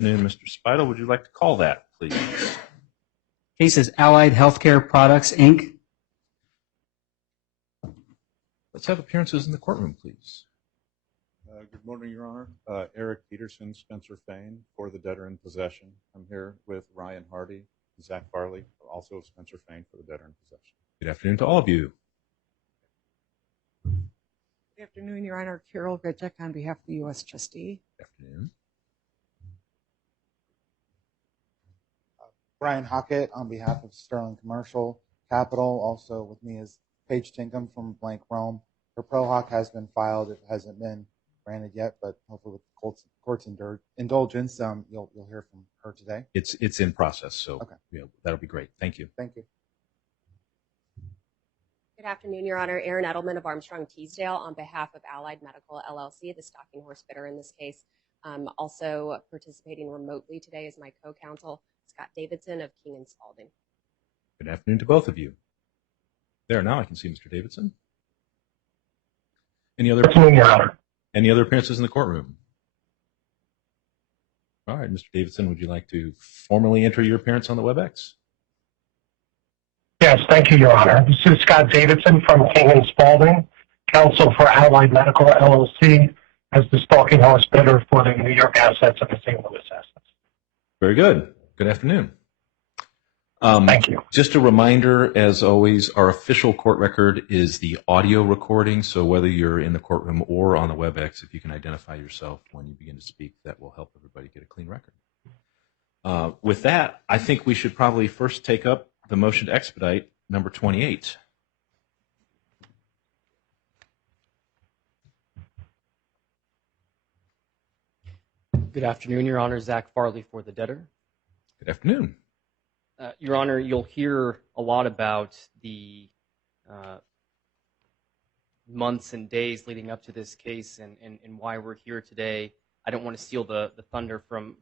afternoon, Mr. Spidle. Would you like to call that, please? Case is Allied Healthcare Products, Inc. Let's have appearances in the courtroom, please. Good morning, Your Honor. Eric Peterson, Spencer Fain, for the debtor in possession. I'm here with Ryan Hardy, Zach Farley, also Spencer Fain, for the debtor in possession. Good afternoon to all of you. Good afternoon, Your Honor. Carol Gritchek on behalf of the U.S. Trustee. Good afternoon. Brian Hockett on behalf of Sterling Commercial Capital. Also with me is Paige Tinkham from Blank Rome. Her ProHawk has been filed. It hasn't been granted yet, but hopefully with the court's indulgence, you'll hear from her today. It's in process, so okay. Yeah, that'll be great. Thank you. Thank you. Good afternoon, Your Honor. Erin Edelman of Armstrong Teasdale on behalf of Allied Medical LLC, the stalking horse bidder in this case. Also participating remotely today is my co-counsel, Scott Davidson of King & Spalding. Good afternoon to both of you. There, now I can see Mr. Davidson. Any other appearances in the courtroom? All right, Mr. Davidson, would you like to formally enter your appearance on the WebEx? Yes, thank you, Your Honor. This is Scott Davidson from King & Spalding, counsel for Allied Medical LLC, as the stalking horse bidder for the New York assets of the St. Louis assets. Very good. Good afternoon. Thank you. Just a reminder, as always, our official court record is the audio recording, so whether you're in the courtroom or on the WebEx, if you can identify yourself when you begin to speak, that will help everybody get a clean record. With that, I think we should probably first take up the motion to expedite, number 28. Good afternoon, Your Honor. Zach Farley for the debtor. Good afternoon. Your Honor, you'll hear a lot about the months and days leading up to this case and why we're here today. I don't want to steal the thunder from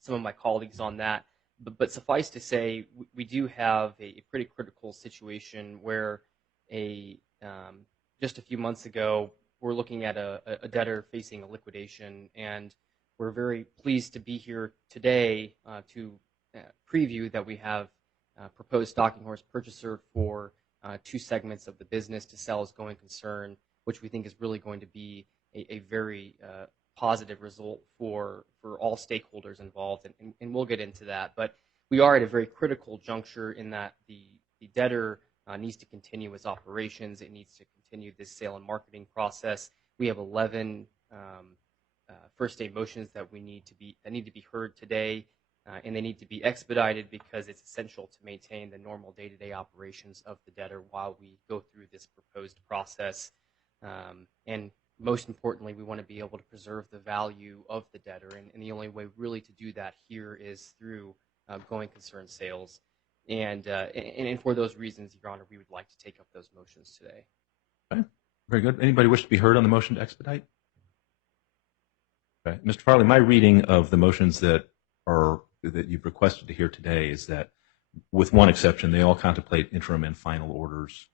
some of my colleagues on that, but suffice to say, we do have a pretty critical situation where just a few months ago, we're looking at a debtor facing a liquidation, and we're very pleased to be here today to preview that we have proposed stalking horse purchaser for two segments of the business to sell as going concern, which we think is really going to be a very positive result for all stakeholders involved, and we'll get into that. But we are at a very critical juncture in that the debtor needs to continue its operations. It needs to continue this sale and marketing process. We have 11 first day motions that need to be heard today. And they need to be expedited because it's essential to maintain the normal day-to-day operations of the debtor while we go through this proposed process. And most importantly, we want to be able to preserve the value of the debtor. And the only way really to do that here is through going concern sales. And for those reasons, Your Honor, we would like to take up those motions today. Okay. Very good. Anybody wish to be heard on the motion to expedite? Okay. Mr. Farley, my reading of the motions that you've requested to hear today is that, with one exception, they all contemplate interim and final orders.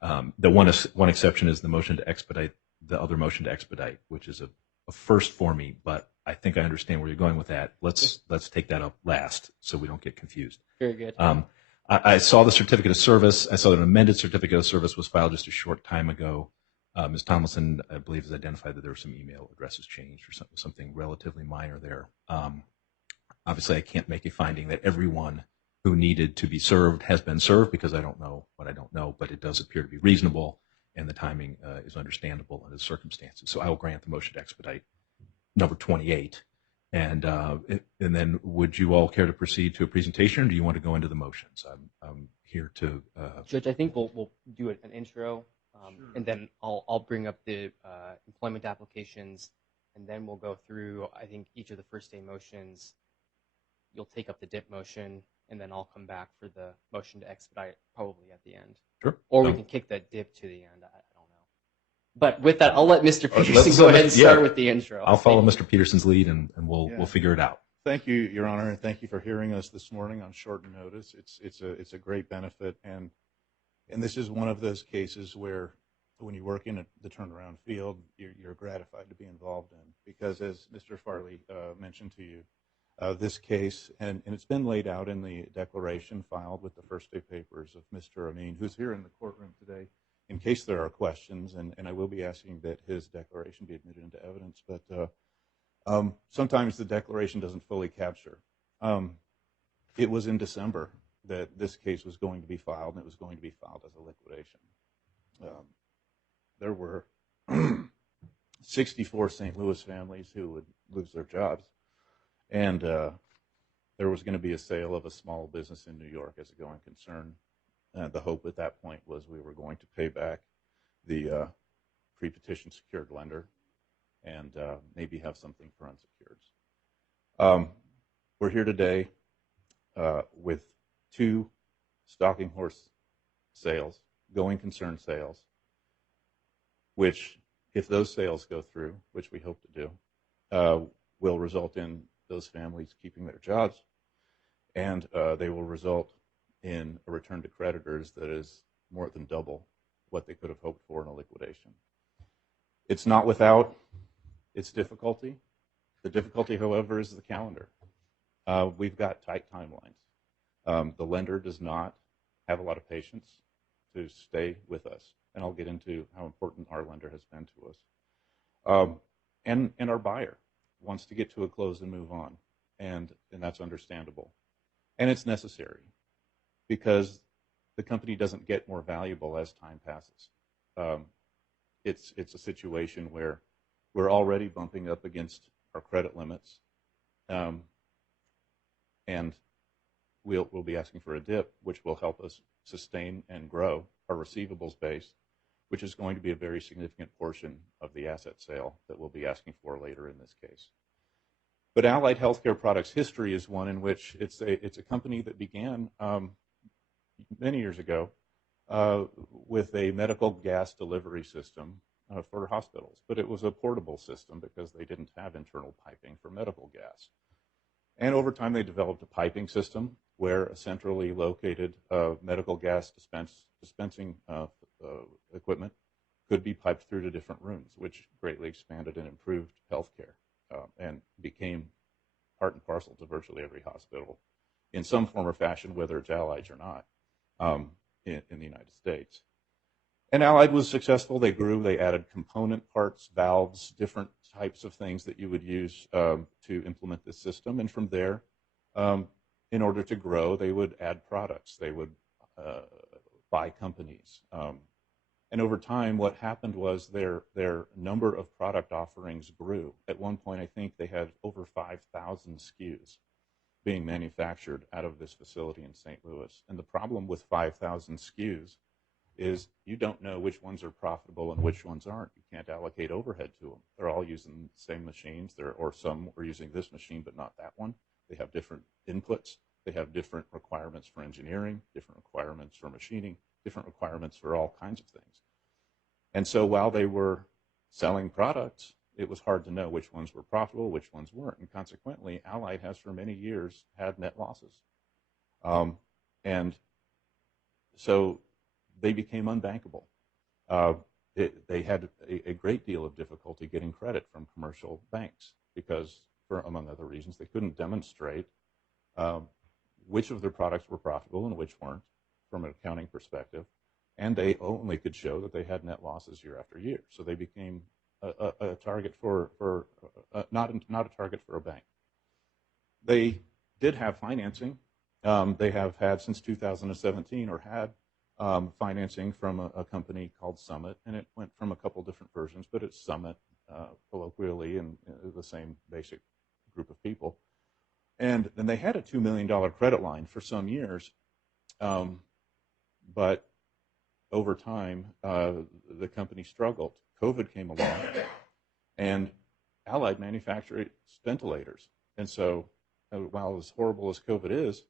The one exception is the motion to expedite, the other motion to expedite, which is a first for me, but I think I understand where you're going with that. Let's take that up last so we don't get confused. Very good. I saw the certificate of service. I saw that an amended certificate of service was filed just a short time ago. Ms. Tomlinson, I believe, has identified that there were some email addresses changed or something relatively minor there. Obviously, I can't make a finding that everyone who needed to be served has been served because I don't know what I don't know, but it does appear to be reasonable, and the timing is understandable under the circumstances. So I will grant the motion to expedite number 28. And then would you all care to proceed to a presentation, or do you want to go into the motions? I'm here to... Judge, I think we'll do an intro, sure. And then I'll bring up the employment applications, and then we'll go through, I think, each of the first day motions. You'll take up the dip motion, and then I'll come back for the motion to expedite probably at the end. Sure. Or we can kick that dip to the end. I don't know. But with that, I'll let Mr. Peterson go ahead and start with the intro. I'll follow Mr. Peterson's lead, and we'll figure it out. Thank you, Your Honor, and thank you for hearing us this morning on short notice. It's a great benefit, and this is one of those cases where when you work in the turnaround field, you're gratified to be involved in, because as Mr. Farley mentioned to you, This case, and it's been laid out in the declaration filed with the first day papers of Mr. Amin, who's here in the courtroom today, in case there are questions, and I will be asking that his declaration be admitted into evidence, but sometimes the declaration doesn't fully capture. It was in December that this case was going to be filed, and it was going to be filed as a liquidation. There were 64 St. Louis families who would lose their jobs, and there was going to be a sale of a small business in New York as a going concern. The hope at that point was we were going to pay back the pre-petition secured lender and maybe have something for unsecured. We're here today with 2 stalking horse sales, going concern sales, which, if those sales go through, which we hope to do, will result in those families keeping their jobs, and they will result in a return to creditors that is more than double what they could have hoped for in a liquidation. It's not without its difficulty. The difficulty, however, is the calendar. We've got tight timelines. The lender does not have a lot of patience to stay with us, and I'll get into how important our lender has been to us. And our buyer wants to get to a close and move on, and that's understandable. And it's necessary because the company doesn't get more valuable as time passes. It's a situation where we're already bumping up against our credit limits, and we'll be asking for a dip, which will help us sustain and grow our receivables base, which is going to be a very significant portion of the asset sale that we'll be asking for later in this case. But Allied Healthcare Products history is one in which it's a company that began many years ago with a medical gas delivery system for hospitals, but it was a portable system because they didn't have internal piping for medical gas. And over time, they developed a piping system where a centrally located medical gas dispensing equipment could be piped through to different rooms, which greatly expanded and improved healthcare and became part and parcel to virtually every hospital in some form or fashion, whether it's Allied or not, in the United States. And Allied was successful. They grew. They added component parts, valves, different types of things that you would use to implement this system. And from there, in order to grow, they would add products. They would buy companies. And over time, what happened was their number of product offerings grew. At one point, I think they had over 5,000 SKUs being manufactured out of this facility in St. Louis. And the problem with 5,000 SKUs is you don't know which ones are profitable and which ones aren't. You can't allocate overhead to them. They're all using the same machines, or some are using this machine but not that one. They have different inputs. They have different requirements for engineering, different requirements for machining, different requirements for all kinds of things. And so while they were selling products, it was hard to know which ones were profitable, which ones weren't. And consequently, Allied has for many years had net losses. And so they became unbankable. They had a great deal of difficulty getting credit from commercial banks because, for among other reasons, they couldn't demonstrate which of their products were profitable and which weren't from an accounting perspective. And they only could show that they had net losses year after year. So they became a target for not a target for a bank. They did have financing. They have had since 2017 or had financing from a company called Summit, and it went from a couple different versions, but it's Summit colloquially and the same basic group of people. And then they had a $2 million credit line for some years, but over time, the company struggled. COVID came along, and Allied manufactured ventilators. And so while as horrible as COVID is,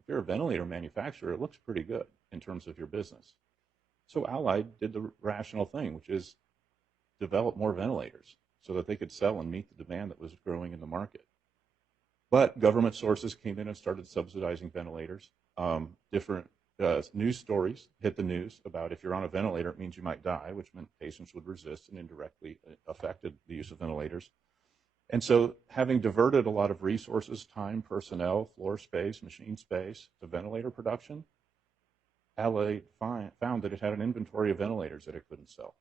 if you're a ventilator manufacturer, it looks pretty good in terms of your business. So Allied did the rational thing, which is develop more ventilators so that they could sell and meet the demand that was growing in the market. But government sources came in and started subsidizing ventilators. Different news stories hit the news about if you're on a ventilator, it means you might die, which meant patients would resist and indirectly affected the use of ventilators. And so having diverted a lot of resources, time, personnel, floor space, machine space to ventilator production, Allied found that it had an inventory of ventilators that it couldn't sell.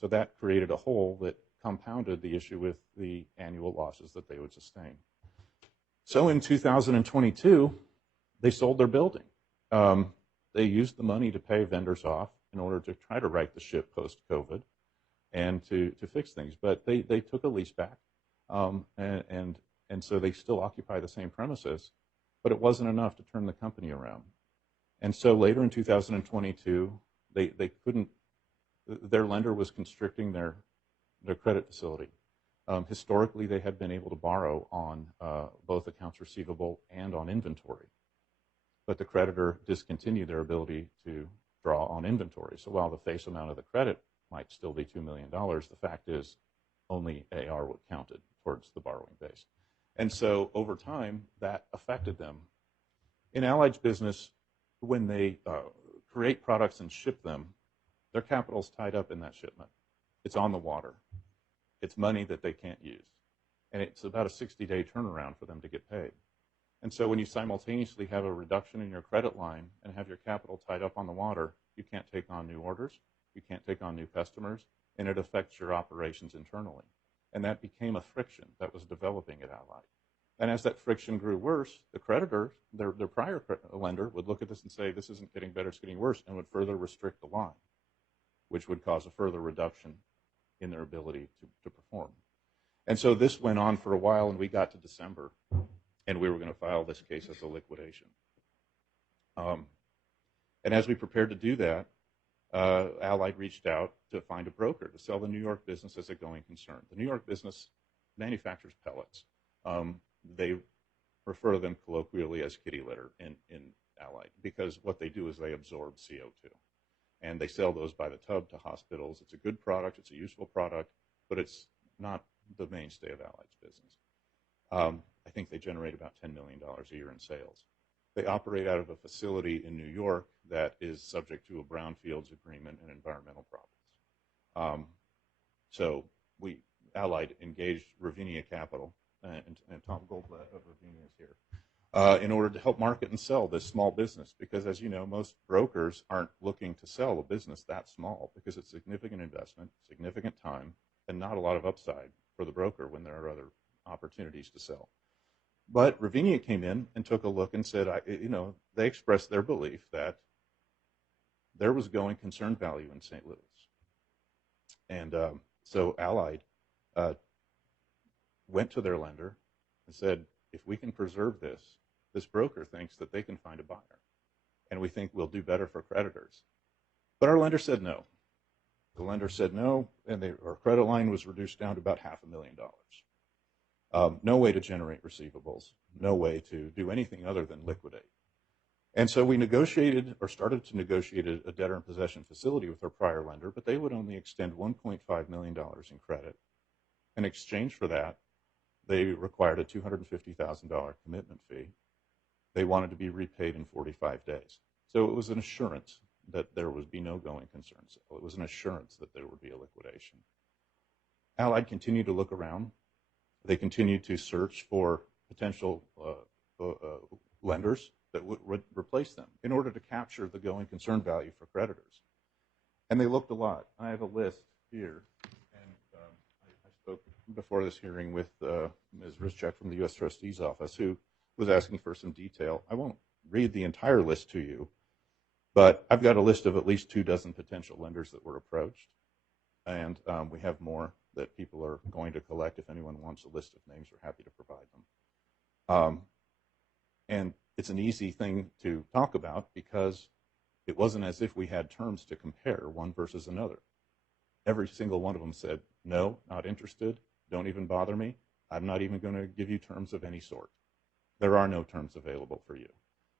So that created a hole that compounded the issue with the annual losses that they would sustain. So in 2022, they sold their building. They used the money to pay vendors off in order to try to right the ship post-COVID and to fix things. But they took a lease back, and so they still occupy the same premises, but it wasn't enough to turn the company around. And so later in 2022, they couldn't, their lender was constricting their credit facility. Historically, they had been able to borrow on both accounts receivable and on inventory. But the creditor discontinued their ability to draw on inventory. So while the face amount of the credit might still be $2 million, the fact is only AR counted towards the borrowing base. And so over time, that affected them. In Allied's business, when they create products and ship them, their capital's tied up in that shipment. It's on the water. It's money that they can't use. And it's about a 60-day turnaround for them to get paid. And so when you simultaneously have a reduction in your credit line and have your capital tied up on the water, you can't take on new orders, you can't take on new customers, and it affects your operations internally. And that became a friction that was developing at Allied. And as that friction grew worse, the creditor, their prior lender, would look at this and say, this isn't getting better, it's getting worse, and would further restrict the line, which would cause a further reduction in their ability to perform. And so this went on for a while, and we got to December, and we were going to file this case as a liquidation. And as we prepared to do that, Allied reached out to find a broker to sell the New York business as a going concern. The New York business manufactures pellets. They refer to them colloquially as kitty litter in Allied, because what they do is they absorb CO2. And they sell those by the tub to hospitals. It's a good product, it's a useful product, but it's not the mainstay of Allied's business. I think they generate about $10 million a year in sales. They operate out of a facility in New York that is subject to a brownfields agreement and environmental problems. So Allied engaged Ravinia Capital, and Tom Goldblatt of Ravinia is here, in order to help market and sell this small business. Because as you know, most brokers aren't looking to sell a business that small because it's significant investment, significant time, and not a lot of upside for the broker when there are other opportunities to sell. But Ravinia came in and took a look and said, they expressed their belief that there was going concern value in St. Louis. And so Allied went to their lender and said, if we can preserve this broker thinks that they can find a buyer, and we think we'll do better for creditors. But our lender said no. The lender said no, and our credit line was reduced down to about $500,000. No way to generate receivables, no way to do anything other than liquidate. And so we negotiated, or started to negotiate, a debtor in possession facility with our prior lender, but they would only extend $1.5 million in credit. In exchange for that, they required a $250,000 commitment fee. They wanted to be repaid in 45 days. So it was an assurance that there would be no going concerns. It was an assurance that there would be a liquidation. Allied continued to look around. They continued to search for potential lenders that would replace them in order to capture the going concern value for creditors. And they looked a lot. I have a list here, and I spoke before this hearing with Ms. Rischek from the U.S. Trustee's Office, who was asking for some detail. I won't read the entire list to you, but I've got a list of at least 24 potential lenders that were approached, and we have more that people are going to collect. If anyone wants a list of names, we're happy to provide them. And it's an easy thing to talk about because it wasn't as if we had terms to compare one versus another. Every single one of them said, no, not interested, don't even bother me, I'm not even going to give you terms of any sort. There are no terms available for you.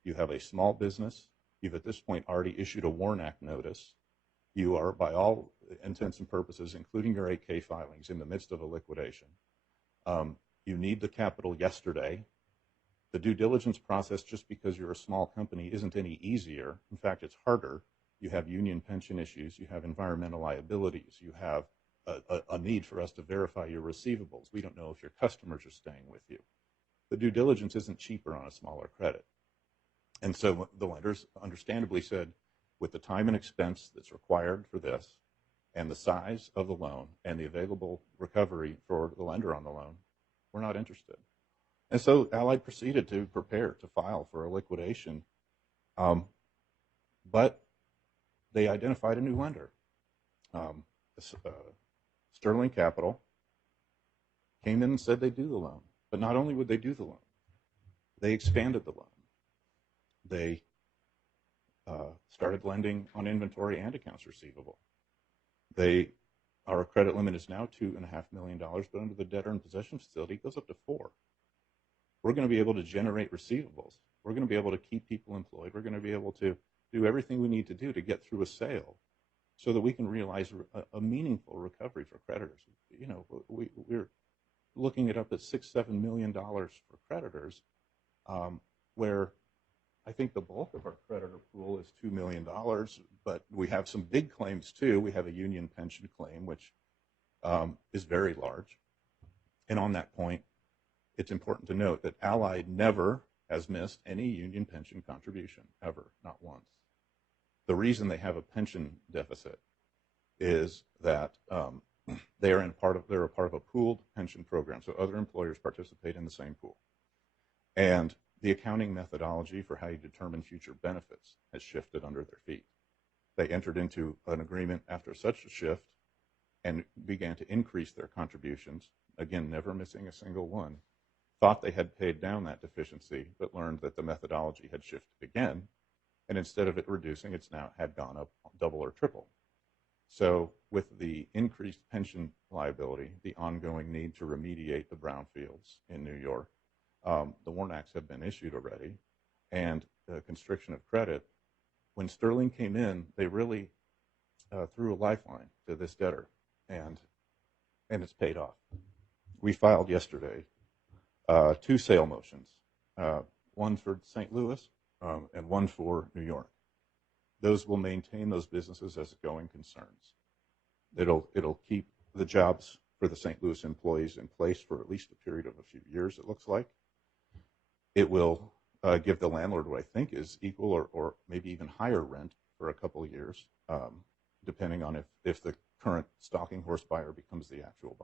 You have a small business. You've at this point already issued a WARN Act notice. You are, by all intents and purposes, including your 8K filings, in the midst of a liquidation. You need the capital yesterday. The due diligence process, just because you're a small company, isn't any easier. In fact, it's harder. You have union pension issues. You have environmental liabilities. You have a need for us to verify your receivables. We don't know if your customers are staying with you. The due diligence isn't cheaper on a smaller credit. And so the lenders understandably said, with the time and expense that's required for this, and the size of the loan, and the available recovery for the lender on the loan, we're not interested. And so Allied proceeded to prepare to file for a liquidation, but they identified a new lender. Sterling Capital came in and said they'd do the loan. But not only would they do the loan, they expanded the loan. They started lending on inventory and accounts receivable. Our credit limit is now $2.5 million, but under the debtor in possession facility, it goes up to $4 million. We're going to be able to generate receivables. We're going to be able to keep people employed. We're going to be able to do everything we need to do to get through a sale so that we can realize a meaningful recovery for creditors. You know, we're looking it up at $6-7 million for creditors, where I think the bulk of our creditor pool is $2 million, but we have some big claims too. We have a union pension claim, which is very large. And on that point, it's important to note that Allied never has missed any union pension contribution, ever, not once. The reason they have a pension deficit is that they're a part of a pooled pension program, so other employers participate in the same pool. And the accounting methodology for how you determine future benefits has shifted under their feet. They entered into an agreement after such a shift and began to increase their contributions, again, never missing a single one, thought they had paid down that deficiency, but learned that the methodology had shifted again, and instead of it reducing, it's now had gone up double or triple. So with the increased pension liability, the ongoing need to remediate the brownfields in New York, the warrant acts have been issued already, and the constriction of credit, when Sterling came in, they really threw a lifeline to this debtor, and it's paid off. We filed yesterday 2 sale motions, one for St. Louis and one for New York. Those will maintain those businesses as going concerns. It'll keep the jobs for the St. Louis employees in place for at least a period of a few years, it looks like. It will give the landlord what I think is equal or maybe even higher rent for a couple of years, depending on if the current stalking horse buyer becomes the actual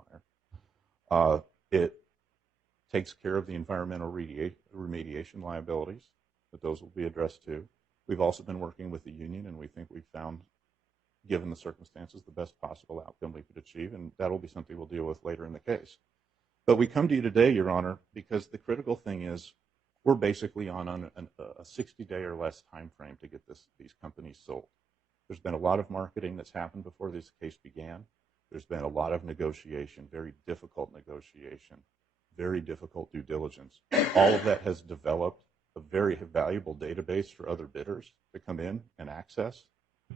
buyer. It takes care of the environmental remediation liabilities, but those will be addressed too. We've also been working with the union, and we think we've found, given the circumstances, the best possible outcome we could achieve, and that'll be something we'll deal with later in the case. But we come to you today, Your Honor, because the critical thing is we're basically on a 60-day or less time frame to get these companies sold. There's been a lot of marketing that's happened before this case began. There's been a lot of negotiation, very difficult negotiation, very difficult due diligence. All of that has developed a very valuable database for other bidders to come in and access.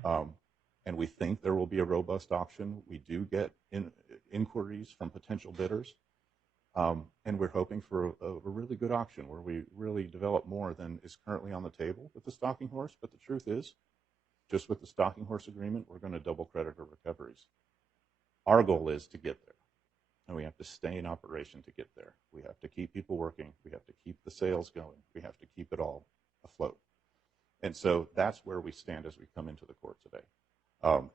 And we think there will be a robust auction. We do get inquiries from potential bidders. And we're hoping for a really good auction where we really develop more than is currently on the table with the stalking horse. But the truth is, just with the stalking horse agreement, we're going to double creditor recoveries. Our goal is to get there. And we have to stay in operation to get there. We have to keep people working. We have to keep the sales going. We have to keep it all afloat. And so that's where we stand as we come into the court today.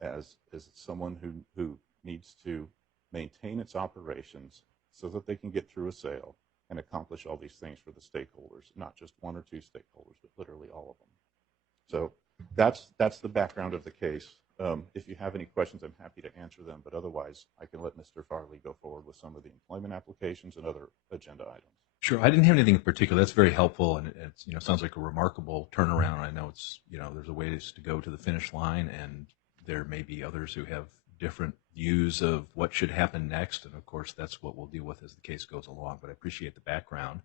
As someone who needs to maintain its operations so that they can get through a sale and accomplish all these things for the stakeholders, not just 1 or 2 stakeholders, but literally all of them. So that's the background of the case. If you have any questions, I'm happy to answer them, but otherwise I can let Mr. Farley go forward with some of the employment applications and other agenda items. Sure. I didn't have anything in particular. That's very helpful, and it sounds like a remarkable turnaround. I know there's a ways to go to the finish line, and there may be others who have different views of what should happen next, and of course that's what we'll deal with as the case goes along, but I appreciate the background.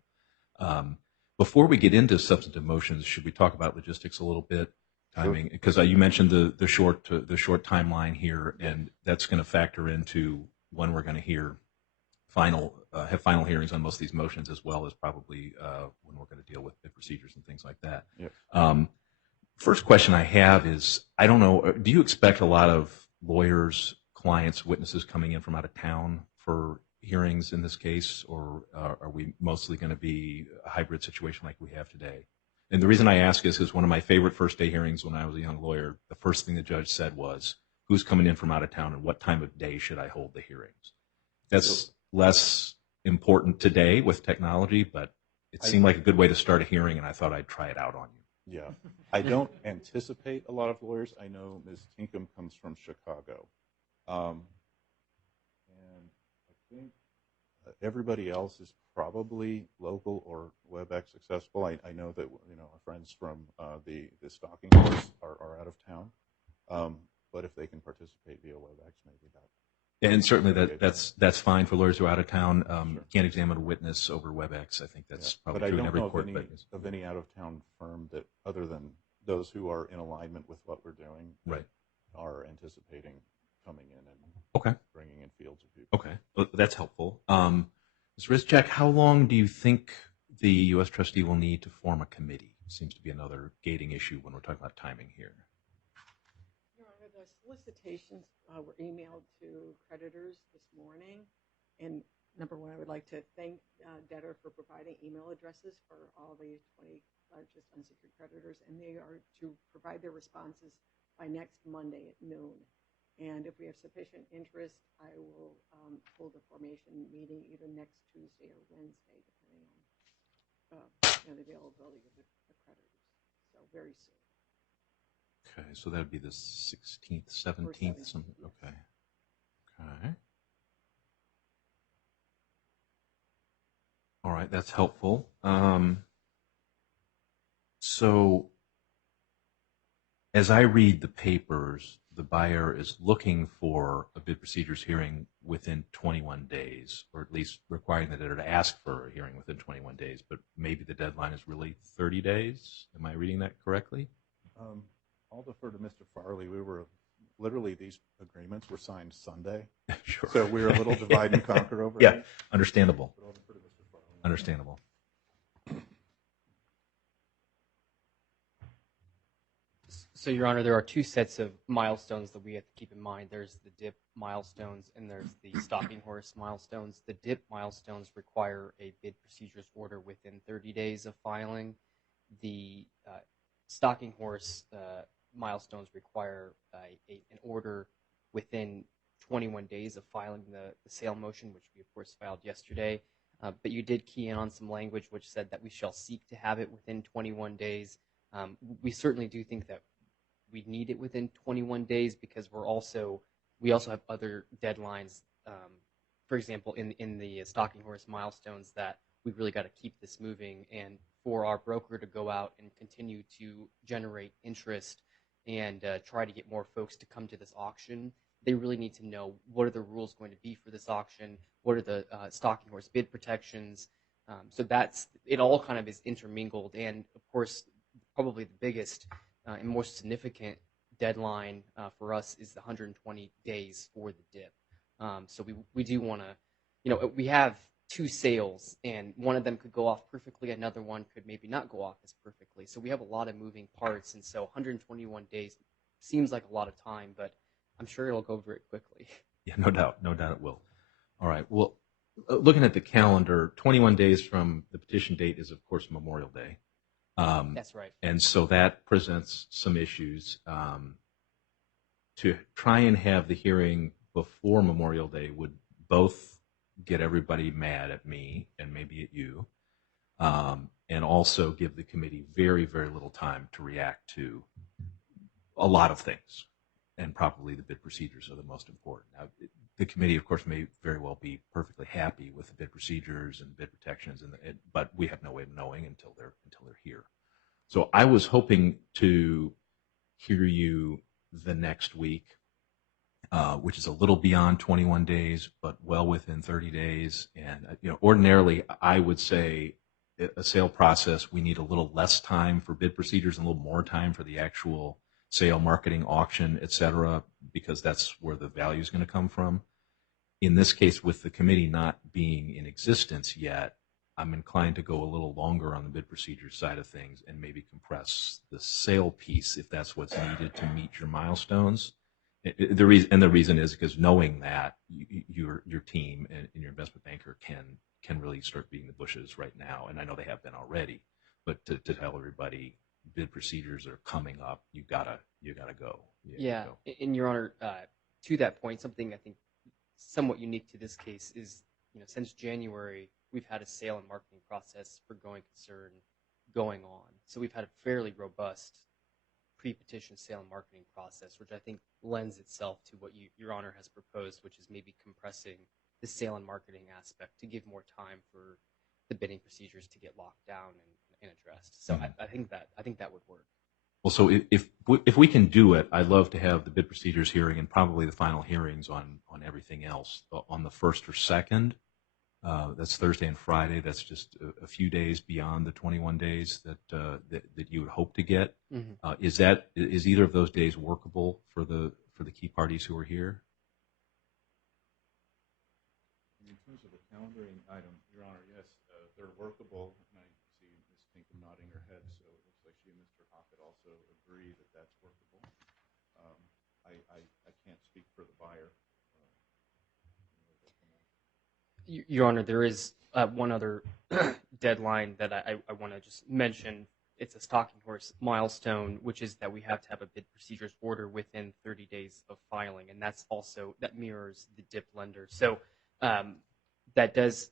Before we get into substantive motions, should we talk about logistics a little bit? Timing, because you mentioned the short timeline here, and that's going to factor into when we're going to have final hearings on most of these motions, as well as probably when we're going to deal with the procedures and things like that. Yes. First question I have is, I don't know, do you expect a lot of lawyers clients, witnesses coming in from out of town for hearings in this case, or are we mostly going to be a hybrid situation like we have today? And the reason I ask is because one of my favorite first day hearings when I was a young lawyer, the first thing the judge said was, who's coming in from out of town and what time of day should I hold the hearings? That's less important today with technology, but it seemed like a good way to start a hearing, and I thought I'd try it out on you. Yeah. I don't anticipate a lot of lawyers. I know Ms. Tinkham comes from Chicago. And I think everybody else is probably local or WebEx accessible. I know that our friends from the Stalking Horse are out of town, but if they can participate via WebEx, maybe that. And certainly that's fine for lawyers who are out of town. Sure. Can't examine a witness over WebEx. I think that's probably true in every court. But I don't know of any out-of-town firm that, other than those who are in alignment with what we're doing, right, are anticipating coming in and bringing in fields of people. Okay, well, that's helpful. Ms. Rizchak, how long do you think the U.S. trustee will need to form a committee? Seems to be another gating issue when we're talking about timing here. Your Honor, the solicitations were emailed to creditors this morning. And number one, I would like to thank debtor for providing email addresses for all the 20 largest unsecured creditors. And they are to provide their responses by next Monday at noon. And if we have sufficient interest, I will hold a formation meeting either next Tuesday or Wednesday, depending on the availability of the creditors. So very soon. Okay, so that would be the 16th, 17th, something. Okay. Okay. All right, that's helpful. So as I read the papers, the buyer is looking for a bid procedures hearing within 21 days, or at least requiring the debtor to ask for a hearing within 21 days, but maybe the deadline is really 30 days. Am I reading that correctly? I'll defer to Mr. Farley. We were literally, these agreements were signed Sunday. Sure. So we were a little divide and conquer over Yeah, it. understandable. But I'll defer to Mr. Farley. Understandable. So, Your Honor, there are two sets of milestones that we have to keep in mind. There's the DIP milestones and there's the Stalking Horse milestones. The DIP milestones require a bid procedures order within 30 days of filing. The Stalking Horse milestones require an order within 21 days of filing the sale motion, which we, of course, filed yesterday. But you did key in on some language which said that we shall seek to have it within 21 days. We certainly do think that we need it within 21 days because we also have other deadlines. For example, in the Stalking Horse milestones, that we've really got to keep this moving, and for our broker to go out and continue to generate interest and try to get more folks to come to this auction, they really need to know what are the rules going to be for this auction, what are the Stalking Horse bid protections. So it all kind of is intermingled, and of course, probably the biggest and most significant deadline for us is the 120 days for the DIP. So we do want to, we have two sales, and one of them could go off perfectly, another one could maybe not go off as perfectly. So we have a lot of moving parts, and so 121 days seems like a lot of time, but I'm sure it'll go very quickly. Yeah, no doubt it will. All right, well, looking at the calendar, 21 days from the petition date is, of course, Memorial Day. That's right. And so that presents some issues. To try and have the hearing before Memorial Day would both get everybody mad at me and maybe at you, and also give the committee very, very little time to react to a lot of things. And probably the bid procedures are the most important. Now, the committee, of course, may very well be perfectly happy with the bid procedures and bid protections, but we have no way of knowing until they're here. So I was hoping to hear you the next week, which is a little beyond 21 days, but well within 30 days. And ordinarily, I would say a sale process, we need a little less time for bid procedures and a little more time for the actual sale, marketing, auction, et cetera, because that's where the value is going to come from. In this case, with the committee not being in existence yet, I'm inclined to go a little longer on the bid procedure side of things and maybe compress the sale piece if that's what's needed to meet your milestones. The reason is because knowing that your team and your investment banker can really start beating the bushes right now, and I know they have been already. But to tell everybody bid procedures are coming up, you gotta go. Yeah, and Your Honor, to that point, something I think somewhat unique to this case is, since January, we've had a sale and marketing process for going concern going on. So we've had a fairly robust pre-petition sale and marketing process, which I think lends itself to what Your Honor has proposed, which is maybe compressing the sale and marketing aspect to give more time for the bidding procedures to get locked down and addressed. So I think that would work. Well, so if we can do it, I'd love to have the bid procedures hearing and probably the final hearings on everything else on the 1st or 2nd. That's Thursday and Friday. That's just a few days beyond the 21 days that you would hope to get. Mm-hmm. Is either of those days workable for the key parties who are here? In terms of the calendaring items, Your Honor, yes, they're workable. And I see Ms. Pinkham nodding her head, so it looks like she and Mr. Hockett also agree that that's workable. I can't speak for the buyer. Your Honor, there is one other deadline that I want to just mention. It's a stalking horse milestone, which is that we have to have a bid procedures order within 30 days of filing, and that mirrors the DIP lender. So that does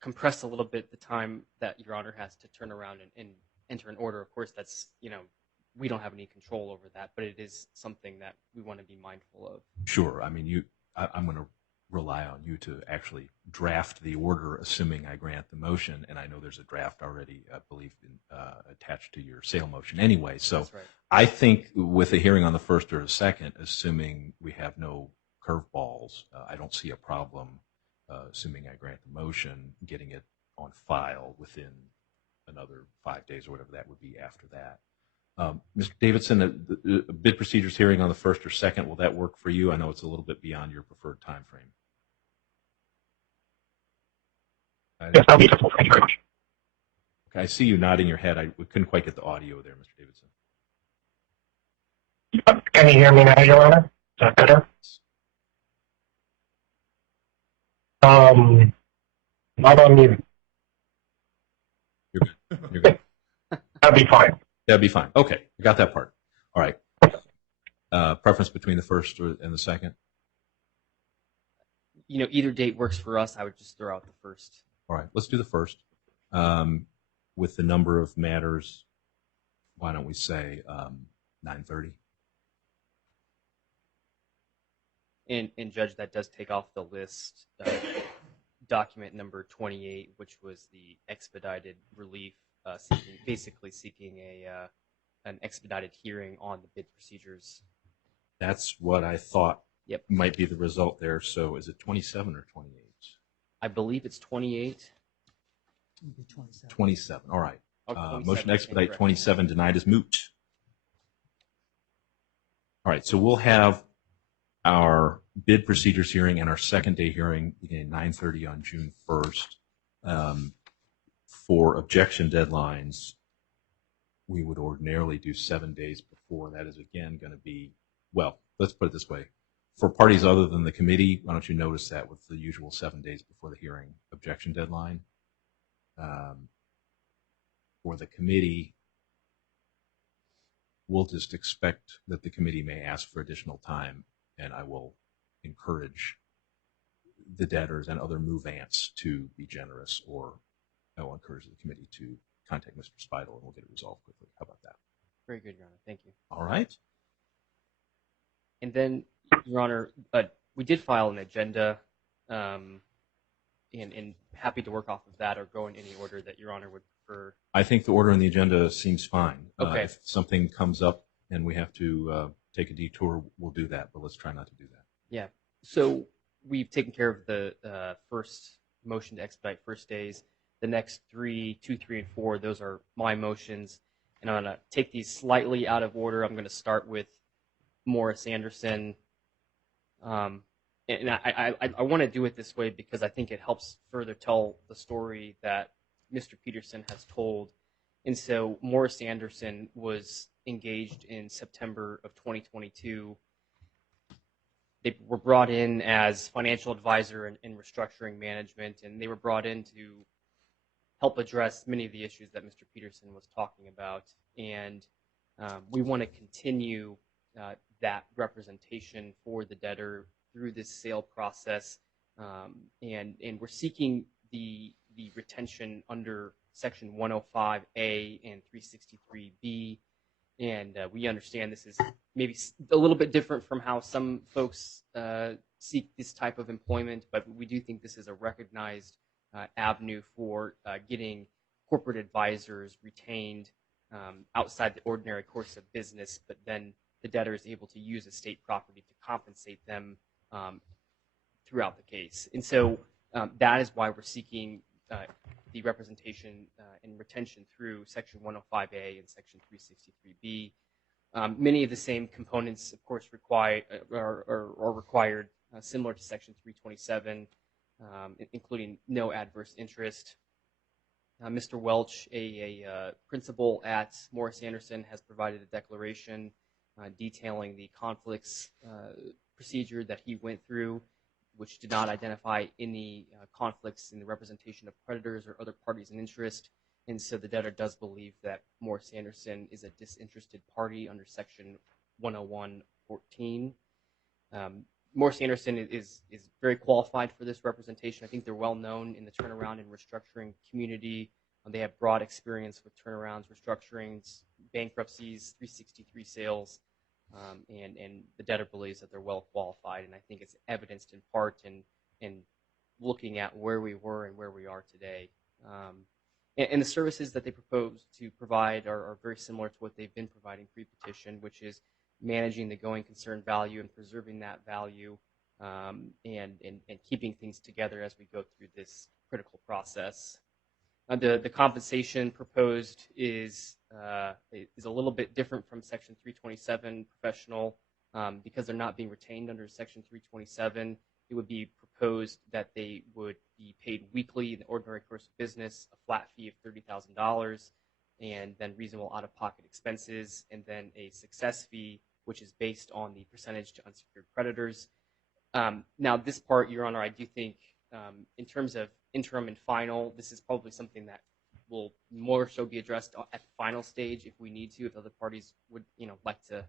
compress a little bit the time that Your Honor has to turn around and enter an order. Of course, that's, we don't have any control over that, but it is something that we want to be mindful of. Sure. I mean, I'm going to rely on you to actually draft the order, assuming I grant the motion. And I know there's a draft already, I believe, attached to your sale motion anyway. So That's right. I think with a hearing on the 1st or the 2nd, assuming we have no curveballs, I don't see a problem, assuming I grant the motion, getting it on file within another 5 days or whatever that would be after that. Mr. Davidson, a bid procedures hearing on the 1st or 2nd, will that work for you? I know it's a little bit beyond your preferred time frame. Yes, that'll be helpful. Thank you very much. Okay, I see you nodding your head. We couldn't quite get the audio there, Mr. Davidson. Can you hear me now, Your Honor? Is that better? Not on mute. You're good. You're good. That'd be fine. That'd be fine. Okay, I got that part. All right. Preference between the 1st and the 2nd? Either date works for us. I would just throw out the 1st. All right, let's do the 1st. With the number of matters, why don't we say 9:30? And Judge, that does take off the list document number 28, which was the expedited relief, basically seeking an expedited hearing on the bid procedures. That's what I thought Yep. might be the result there. So is it 27 or 28? I believe it's 28. 27. All right. Oh, 27, Motion to I expedite stand corrected. 27 denied is moot. All right. So we'll have our bid procedures hearing and our 2nd day hearing beginning 9:30 on June 1st. For objection deadlines, we would ordinarily do 7 days before. That is, again, going to be, well, let's put it this way. For parties other than the committee, why don't you notice that with the usual 7 days before the hearing objection deadline? For the committee, we'll just expect that the committee may ask for additional time, and I will encourage the debtors and other move-ants to be generous, or I will encourage the committee to contact Mr. Speidel and we'll get it resolved quickly. How about that? Very good, Your Honor. Thank you. All right. And then, Your Honor, we did file an agenda, and happy to work off of that or go in any order that Your Honor would prefer. I think the order on the agenda seems fine. Okay. If something comes up and we have to take a detour, we'll do that, but let's try not to do that. Yeah. So we've taken care of the first motion to expedite 1st days. The next 2, 3, and 4, those are my motions. And I'm going to take these slightly out of order. I'm going to start with Morris Anderson. And I want to do it this way because I think it helps further tell the story that Mr. Peterson has told. And so Morris Anderson was engaged in September of 2022 They were brought in as financial advisor in restructuring management, and they were brought in to help address many of the issues that Mr. Peterson was talking about. And we want to continue that representation for the debtor through this sale process, and we're seeking the retention under Section 105A and 363B. And we understand this is maybe a little bit different from how some folks seek this type of employment, but we do think this is a recognized avenue for getting corporate advisors retained outside the ordinary course of business, but then the debtor is able to use estate property to compensate them throughout the case. And so that is why we're seeking the representation and retention through Section 105A and Section 363B. Many of the same components, of course, are required, similar to Section 327, including no adverse interest. Mr. Welch, a principal at Morris Anderson, has provided a declaration detailing the conflicts procedure that he went through, which did not identify any conflicts in the representation of creditors or other parties in interest. And so the debtor does believe that Morris Anderson is a disinterested party under Section 101.14. Morris Anderson is very qualified for this representation. I think they're well known in the turnaround and restructuring community. They have broad experience with turnarounds, restructurings, bankruptcies, 363 sales, and the debtor believes that they're well qualified. And I think it's evidenced in part in looking at where we were and where we are today. And the services that they propose to provide are very similar to what they've been providing pre-petition, which is managing the going concern value and preserving that value, and keeping things together as we go through this critical process. The compensation proposed is a little bit different from Section 327 professional, because they're not being retained under Section 327. It would be proposed that they would be paid weekly in the ordinary course of business, a flat fee of $30,000, and then reasonable out-of-pocket expenses, and then a success fee, which is based on the percentage to unsecured creditors. Now, this part, Your Honor, I do think in terms of interim and final, this is probably something that will more so be addressed at the final stage if we need to, if other parties would like to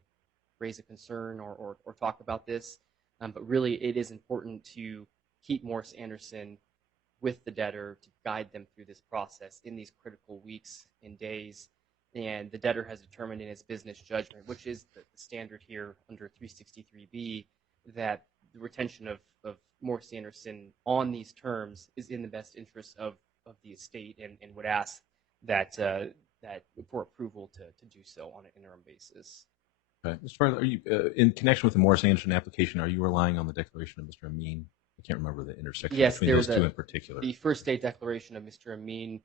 raise a concern or talk about this. But really, it is important to keep Morris Anderson with the debtor to guide them through this process in these critical weeks and days. And the debtor has determined in its business judgment, which is the standard here under 363B, that the retention of Morris Anderson on these terms is in the best interest of the estate, and would ask that for approval to do so on an interim basis. Okay. Mr. Farley, are you, in connection with the Morris Anderson application, are you relying on the declaration of Mr. Amin? I can't remember the intersection between those two in particular. The first day declaration of Mr. Amin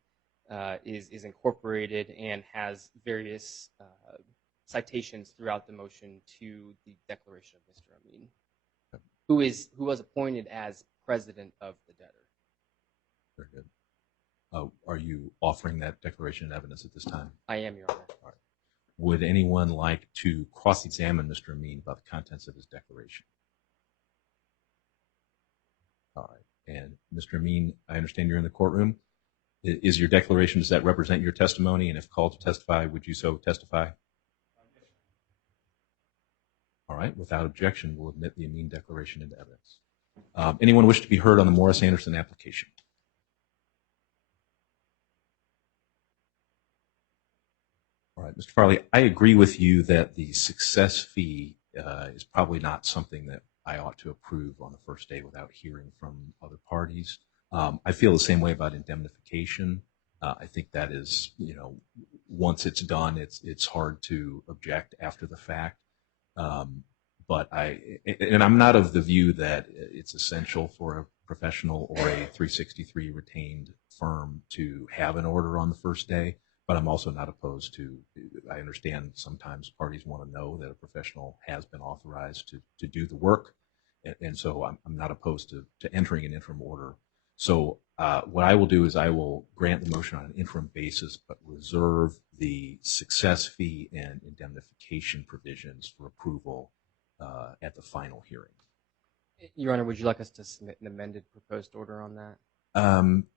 is incorporated and has various citations throughout the motion to the declaration of Mr. Amin, who was appointed as president of the debtor. Very good. Are you offering that declaration and evidence at this time? I am, Your Honor. All right. Would anyone like to cross-examine Mr. Amin about the contents of his declaration? All right. And Mr. Amin, I understand you're in the courtroom. Is your declaration, does that represent your testimony? And if called to testify, would you so testify? All right. Without objection, we'll admit the Amin declaration into evidence. Anyone wish to be heard on the Morris Anderson application? All right, Mr. Farley, I agree with you that the success fee is probably not something that I ought to approve on the first day without hearing from other parties. I feel the same way about indemnification. I think that is, once it's done, it's hard to object after the fact. But I'm not of the view that it's essential for a professional or a 363 retained firm to have an order on the first day. But I'm also not opposed to, I understand sometimes parties want to know that a professional has been authorized to do the work. And so I'm not opposed to entering an interim order. So what I will do is I will grant the motion on an interim basis, but reserve the success fee and indemnification provisions for approval at the final hearing. Your Honor, would you like us to submit an amended proposed order on that?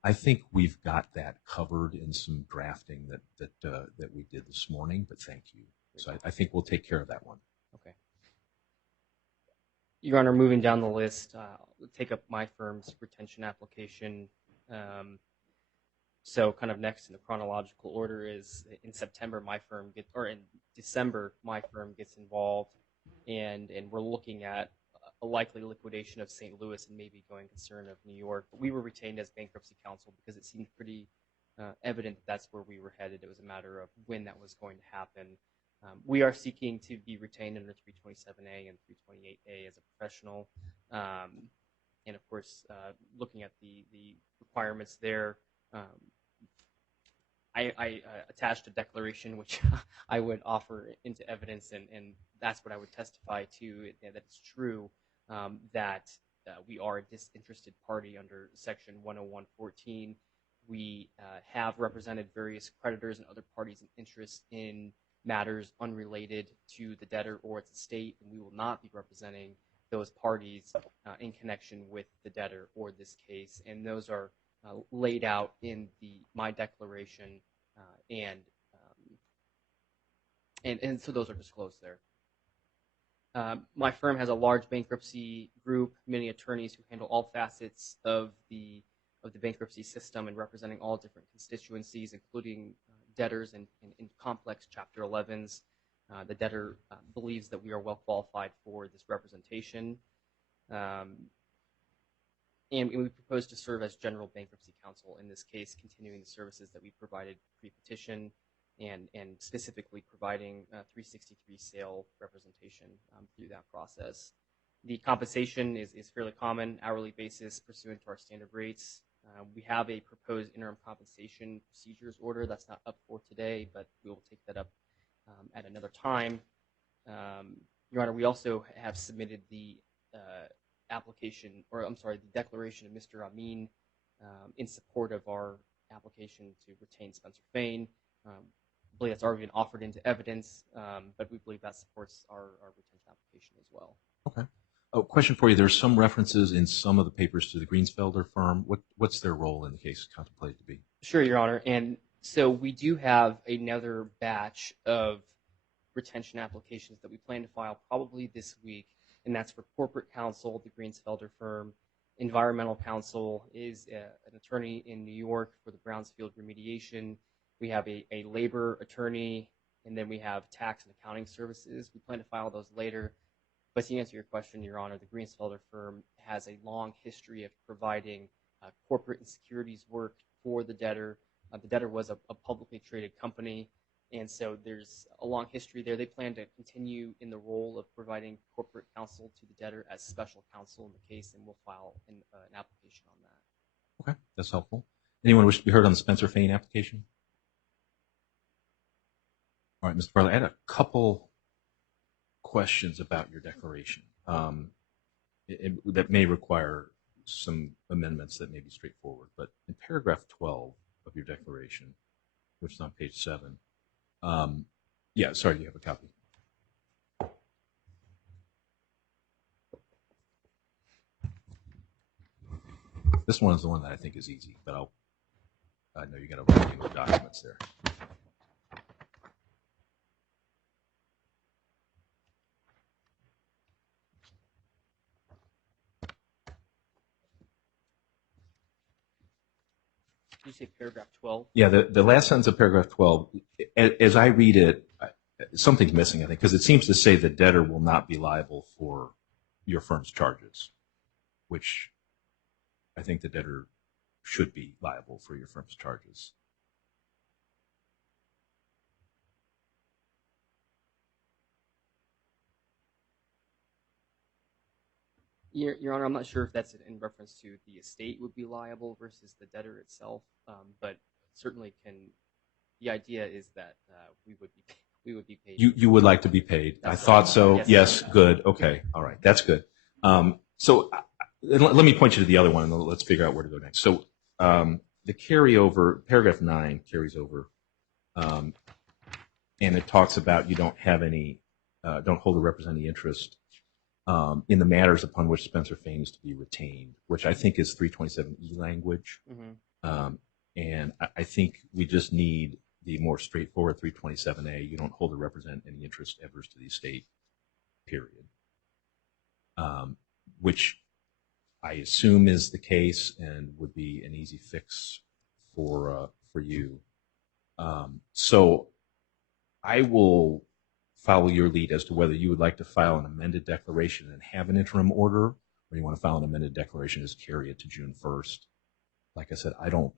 I think we've got that covered in some drafting that we did this morning, but thank you. So I think we'll take care of that one. Okay. Your Honor, moving down the list, we'll take up my firm's retention application. So kind of next in the chronological order is in September, in December, my firm gets involved, and we're looking at a likely liquidation of St. Louis and maybe going concern of New York. But we were retained as bankruptcy counsel because it seemed pretty evident that's where we were headed. It was a matter of when that was going to happen. We are seeking to be retained under 327A and 328A as a professional. And of course, looking at the requirements there, I attached a declaration which I would offer into evidence, and that's what I would testify to, that it's true that we are a disinterested party under Section 101.14. We have represented various creditors and other parties in interest in matters unrelated to the debtor or its estate, and we will not be representing those parties in connection with the debtor or this case. And those are laid out in my declaration, and so those are disclosed there. My firm has a large bankruptcy group, many attorneys who handle all facets of the bankruptcy system and representing all different constituencies, including debtors and complex Chapter 11s. The debtor believes that we are well qualified for this representation. And we propose to serve as general bankruptcy counsel in this case, continuing the services that we provided pre-petition and specifically providing 363 sale representation through that process. The compensation is fairly common, hourly basis pursuant to our standard rates. We have a proposed interim compensation procedures order that's not up for today, but we will take that up at another time. Your Honor, we also have submitted the the declaration of Mr. Amin in support of our application to retain Spencer Fain. I believe that's already been offered into evidence, but we believe that supports our retention application as well. Okay. Oh, question for you. There's some references in some of the papers to the Greensfelder firm. What's their role in the case contemplated to be? Sure, Your Honor. And so we do have another batch of retention applications that we plan to file probably this week, and that's for corporate counsel, the Greensfelder firm. Environmental counsel is an attorney in New York for the Brownsfield remediation. We have a labor attorney, and then we have tax and accounting services. We plan to file those later. But to answer your question, Your Honor, the Greensfelder firm has a long history of providing corporate and securities work for the debtor. The debtor was a publicly traded company, and so there's a long history there. They plan to continue in the role of providing corporate counsel to the debtor as special counsel in the case, and we'll file an application on that. Okay, that's helpful. Anyone wish to be heard on the Spencer Fain application? All right, Mr. Farley, I had a couple questions about your declaration that may require some amendments that may be straightforward. But in paragraph 12 of your declaration, which is on page 7, yeah, sorry, you have a copy. This one is the one that I think is easy, but I know you got a volume of documents there. Did you say paragraph 12? Yeah, the last sentence of paragraph 12, as I read it, something's missing, I think, because it seems to say the debtor will not be liable for your firm's charges, which I think the debtor should be liable for your firm's charges. Your Honor, I'm not sure if that's in reference to the estate would be liable versus the debtor itself, but certainly the idea is that we would be paid. You would like to be paid. I thought so. Yes, good. Okay, all right, that's good. So let me point you to the other one, and let's figure out where to go next. So the carryover, paragraph 9 carries over, and it talks about you don't have any, don't hold or represent any interest in the matters upon which Spencer feigns to be retained, which I think is 327E language. And I think we just need the more straightforward 327A. You don't hold or represent any interest adverse to the estate, period. Which I assume is the case and would be an easy fix for you. So I will follow your lead as to whether you would like to file an amended declaration and have an interim order, or you want to file an amended declaration and just carry it to June 1st. Like I said, I don't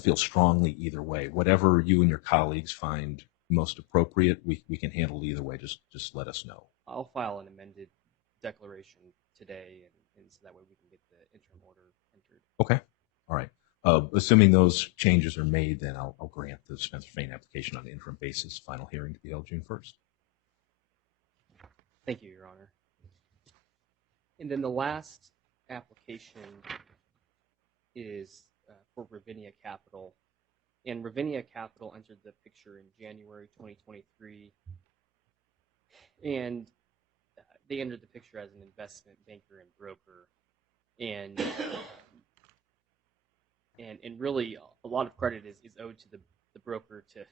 feel strongly either way. Whatever you and your colleagues find most appropriate, we can handle either way. Just let us know. I'll file an amended declaration today, and so that way we can get the interim order entered. Okay. All right. Assuming those changes are made, then I'll grant the Spencer Fein application on an interim basis, final hearing to be held June 1st. Thank you, Your Honor. And then the last application is for Ravinia Capital. And Ravinia Capital entered the picture in January 2023. And they entered the picture as an investment banker and broker. And really a lot of credit is owed to the broker to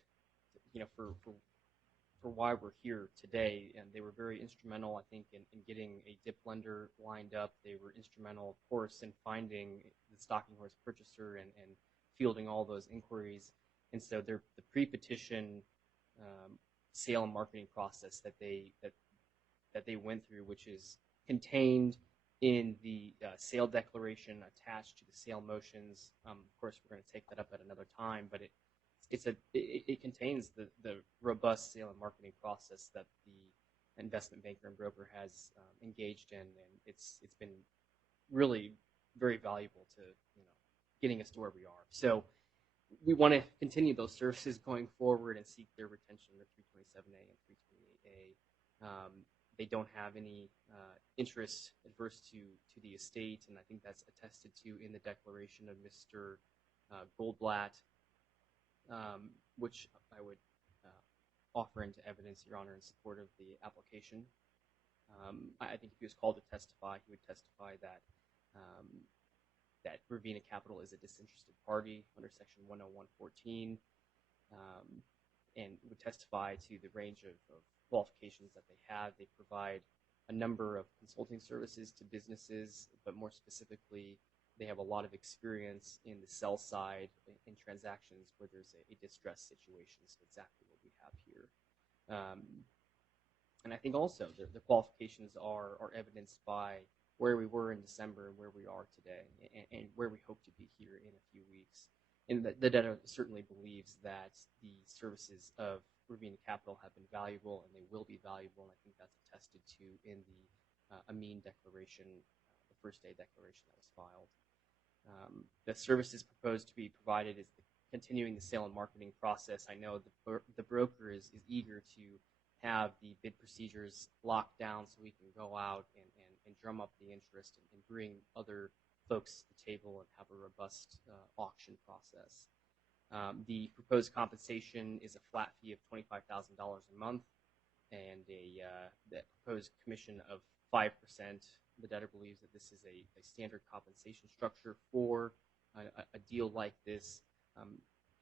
for why we're here today. And they were very instrumental, I think, in getting a DIP lender lined up. They were instrumental, of course, in finding the stalking horse purchaser and fielding all those inquiries. And so the pre-petition sale and marketing process that they went through, which is contained in the sale declaration attached to the sale motions. Of course, we're going to take that up at another time, but it contains the robust sale and marketing process that the investment banker and broker has engaged in, and it's been really very valuable to getting us to where we are. So we want to continue those services going forward and seek their retention of 327A and 328A. They don't have any interest adverse to the estate, and I think that's attested to in the declaration of Mr. Goldblatt, which I would offer into evidence, Your Honor, in support of the application. I think if he was called to testify, he would testify that that Ravinia Capital is a disinterested party under Section 101.14, and would testify to the range of qualifications that they have. They provide a number of consulting services to businesses, but more specifically, they have a lot of experience in the sell side in transactions where there's a distress situation, so exactly what we have here. And I think also the qualifications are evidenced by where we were in December and where we are today, and where we hope to be here in a few weeks. And the debtor certainly believes that the services of Ravinia Capital have been valuable, and they will be valuable, and I think that's attested to in the Amin declaration, the first day declaration that was filed. The services proposed to be provided is continuing the sale and marketing process. I know the broker is eager to have the bid procedures locked down so we can go out and drum up the interest and bring other folks to the table and have a robust auction process. The proposed compensation is a flat fee of $25,000 a month and the proposed commission of 5%. The debtor believes that this is a standard compensation structure for a deal like this.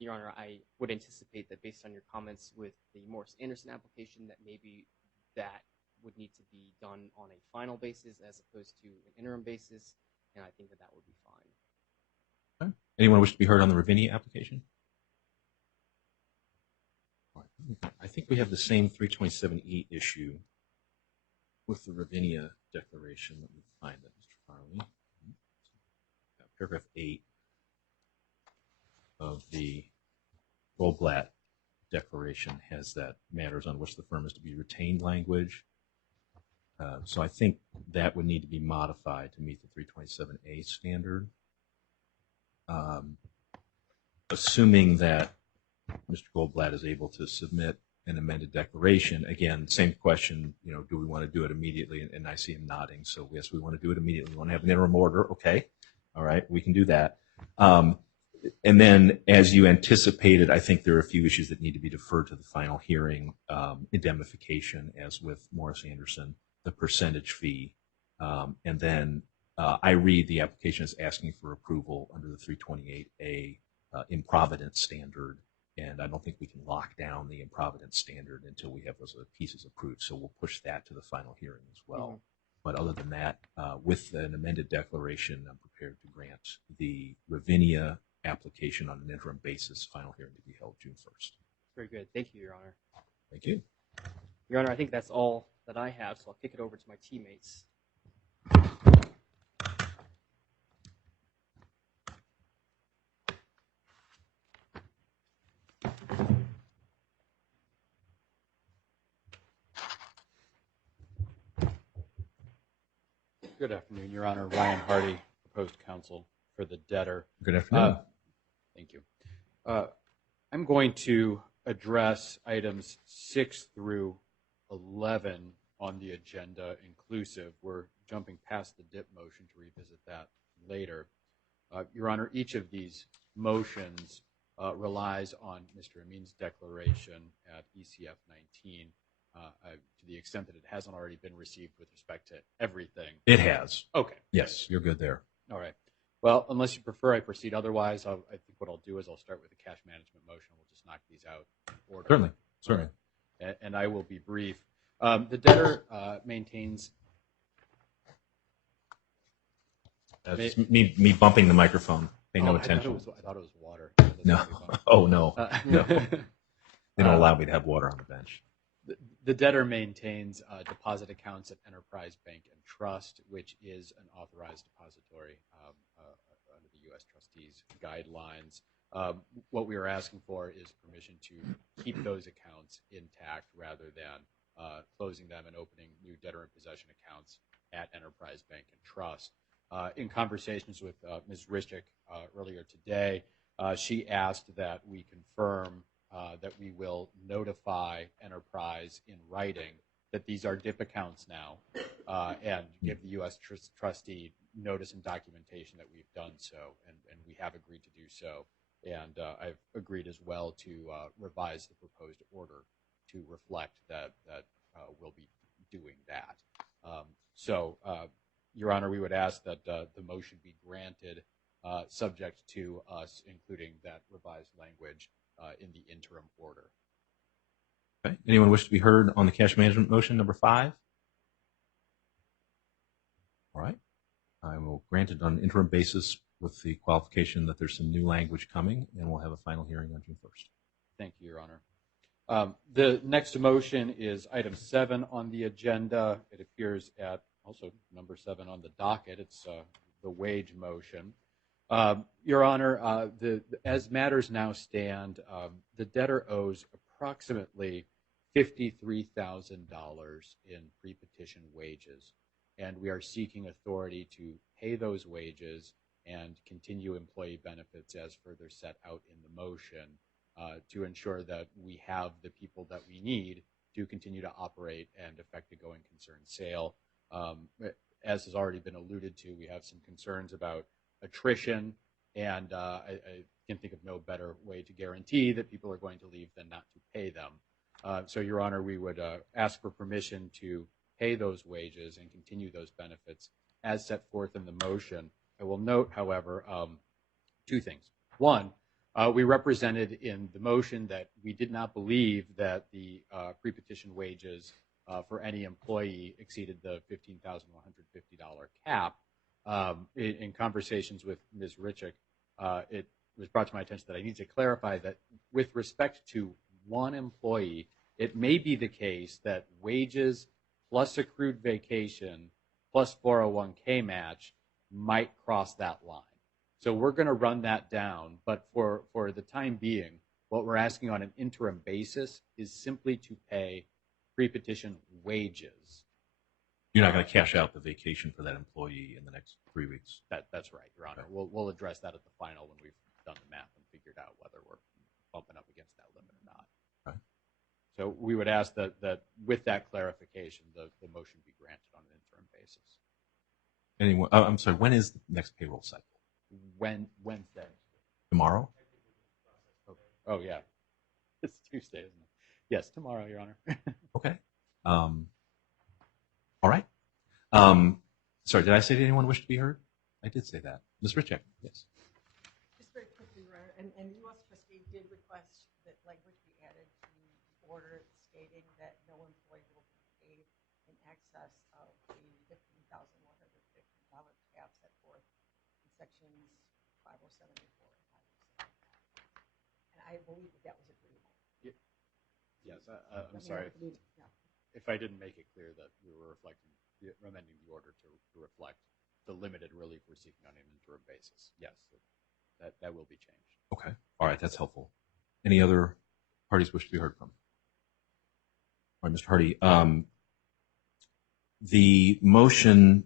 Your Honor, I would anticipate that based on your comments with the Morris Anderson application, that maybe that would need to be done on a final basis as opposed to an interim basis, and I think that would be fine. Okay. Anyone wish to be heard on the Ravinia application? I think we have the same 327E issue with the Ravinia declaration. Let me find that, Mr. Farley. Paragraph 8 of the Goldblatt declaration has that matters on which the firm is to be retained language. So I think that would need to be modified to meet the 327A standard. Assuming that Mr. Goldblatt is able to submit an amended declaration, again, same question, do we want to do it immediately? And I see him nodding, so yes, we want to do it immediately. We want to have an interim order, okay. All right, we can do that. And then, as you anticipated, I think there are a few issues that need to be deferred to the final hearing, indemnification, as with Morris Anderson. the percentage fee. And then I read the application as asking for approval under the 328A improvidence standard. And I don't think we can lock down the improvidence standard until we have those other pieces approved. So we'll push that to the final hearing as well. Mhm. But other than that, with an amended declaration, I'm prepared to grant the Ravinia application on an interim basis, final hearing to be held June 1st. Very good. Thank you, Your Honor. Thank you. Your Honor, I think that's all that I have, so I'll kick it over to my teammates. Good afternoon, Your Honor. Ryan Hardy, proposed counsel for the debtor. Good afternoon. Thank you. I'm going to address items 6 through 11 on the agenda inclusive. We're jumping past the DIP motion to revisit that later. Your Honor, each of these motions relies on Mr. Amin's declaration at ECF 19 to the extent that it hasn't already been received with respect to everything. It has. Okay. Yes, you're good there. All right. Well, unless you prefer I proceed otherwise, I think what I'll do is I'll start with the cash management motion. We'll just knock these out in order. Certainly. And I will be brief. The debtor maintains. That's me bumping the microphone. Pay no attention. I thought it was water. No. Oh, no. No. They don't Uh, allow me to have water on the bench. The debtor maintains deposit accounts at Enterprise Bank and Trust, which is an authorized depository under the U.S. Trustees guidelines. What we are asking for is permission to keep those accounts intact rather than closing them and opening new debtor in possession accounts at Enterprise Bank and Trust. In conversations with Ms. Rischik earlier today, she asked that we confirm that we will notify Enterprise in writing that these are DIP accounts now and give the U.S. trustee notice and documentation that we've done so, and we have agreed to do so. And I've agreed as well to revise the proposed order to reflect that we'll be doing that. Your Honor, we would ask that the motion be granted subject to us including that revised language in the interim order. Okay. Anyone wish to be heard on the cash management motion number 5? All right. I will grant it on an interim basis with the qualification that there's some new language coming, and we'll have a final hearing on June 1st. Thank you, Your Honor. The next motion is item 7 on the agenda. It appears at also number 7 on the docket. It's the wage motion. Your Honor, as matters now stand, the debtor owes approximately $53,000 in pre-petition wages, and we are seeking authority to pay those wages and continue employee benefits as further set out in the motion to ensure that we have the people that we need to continue to operate and effect a going concern sale. As has already been alluded to, we have some concerns about attrition, and I can think of no better way to guarantee that people are going to leave than not to pay them. So, Your Honor, we would ask for permission to pay those wages and continue those benefits as set forth in the motion. I will note, however, 2 things. One, we represented in the motion that we did not believe that the pre-petition wages for any employee exceeded the $15,150 cap. In conversations with Ms. Rischik, it was brought to my attention that I need to clarify that with respect to one employee, it may be the case that wages plus accrued vacation plus 401k match might cross that line. So we're going to run that down, but for the time being, what we're asking on an interim basis is simply to pay pre-petition wages. You're not going to cash out the vacation for that employee in the next 3 weeks. That's right, Your Honor. We'll address that at the final when we've done the math and figured out whether we're bumping up against that limit or not. Okay. So we would ask that with that clarification, the motion be granted on an interim basis. Anyone? I'm sorry. When is the next payroll cycle? Wednesday. Tomorrow? Oh yeah, it's Tuesday, isn't it? Yes, tomorrow, Your Honor. Okay. All right. Sorry, did I say did anyone wish to be heard? I did say that. Ms. Richek, yes. Just very quickly, Your Honor, and the U.S. trustee did request that language be added to the order stating that no employee will be paid in excess of the $15,150 cap set forth in sections 507 and 4 and 507. And I believe that was agreeable. Yes, I'm sorry if I didn't make it clear that we were amending the order to reflect the limited relief we're seeking on an interim basis. Yes, that will be changed. Okay. All right, that's helpful. Any other parties wish to be heard from? All right, Mr. Hardy. The motion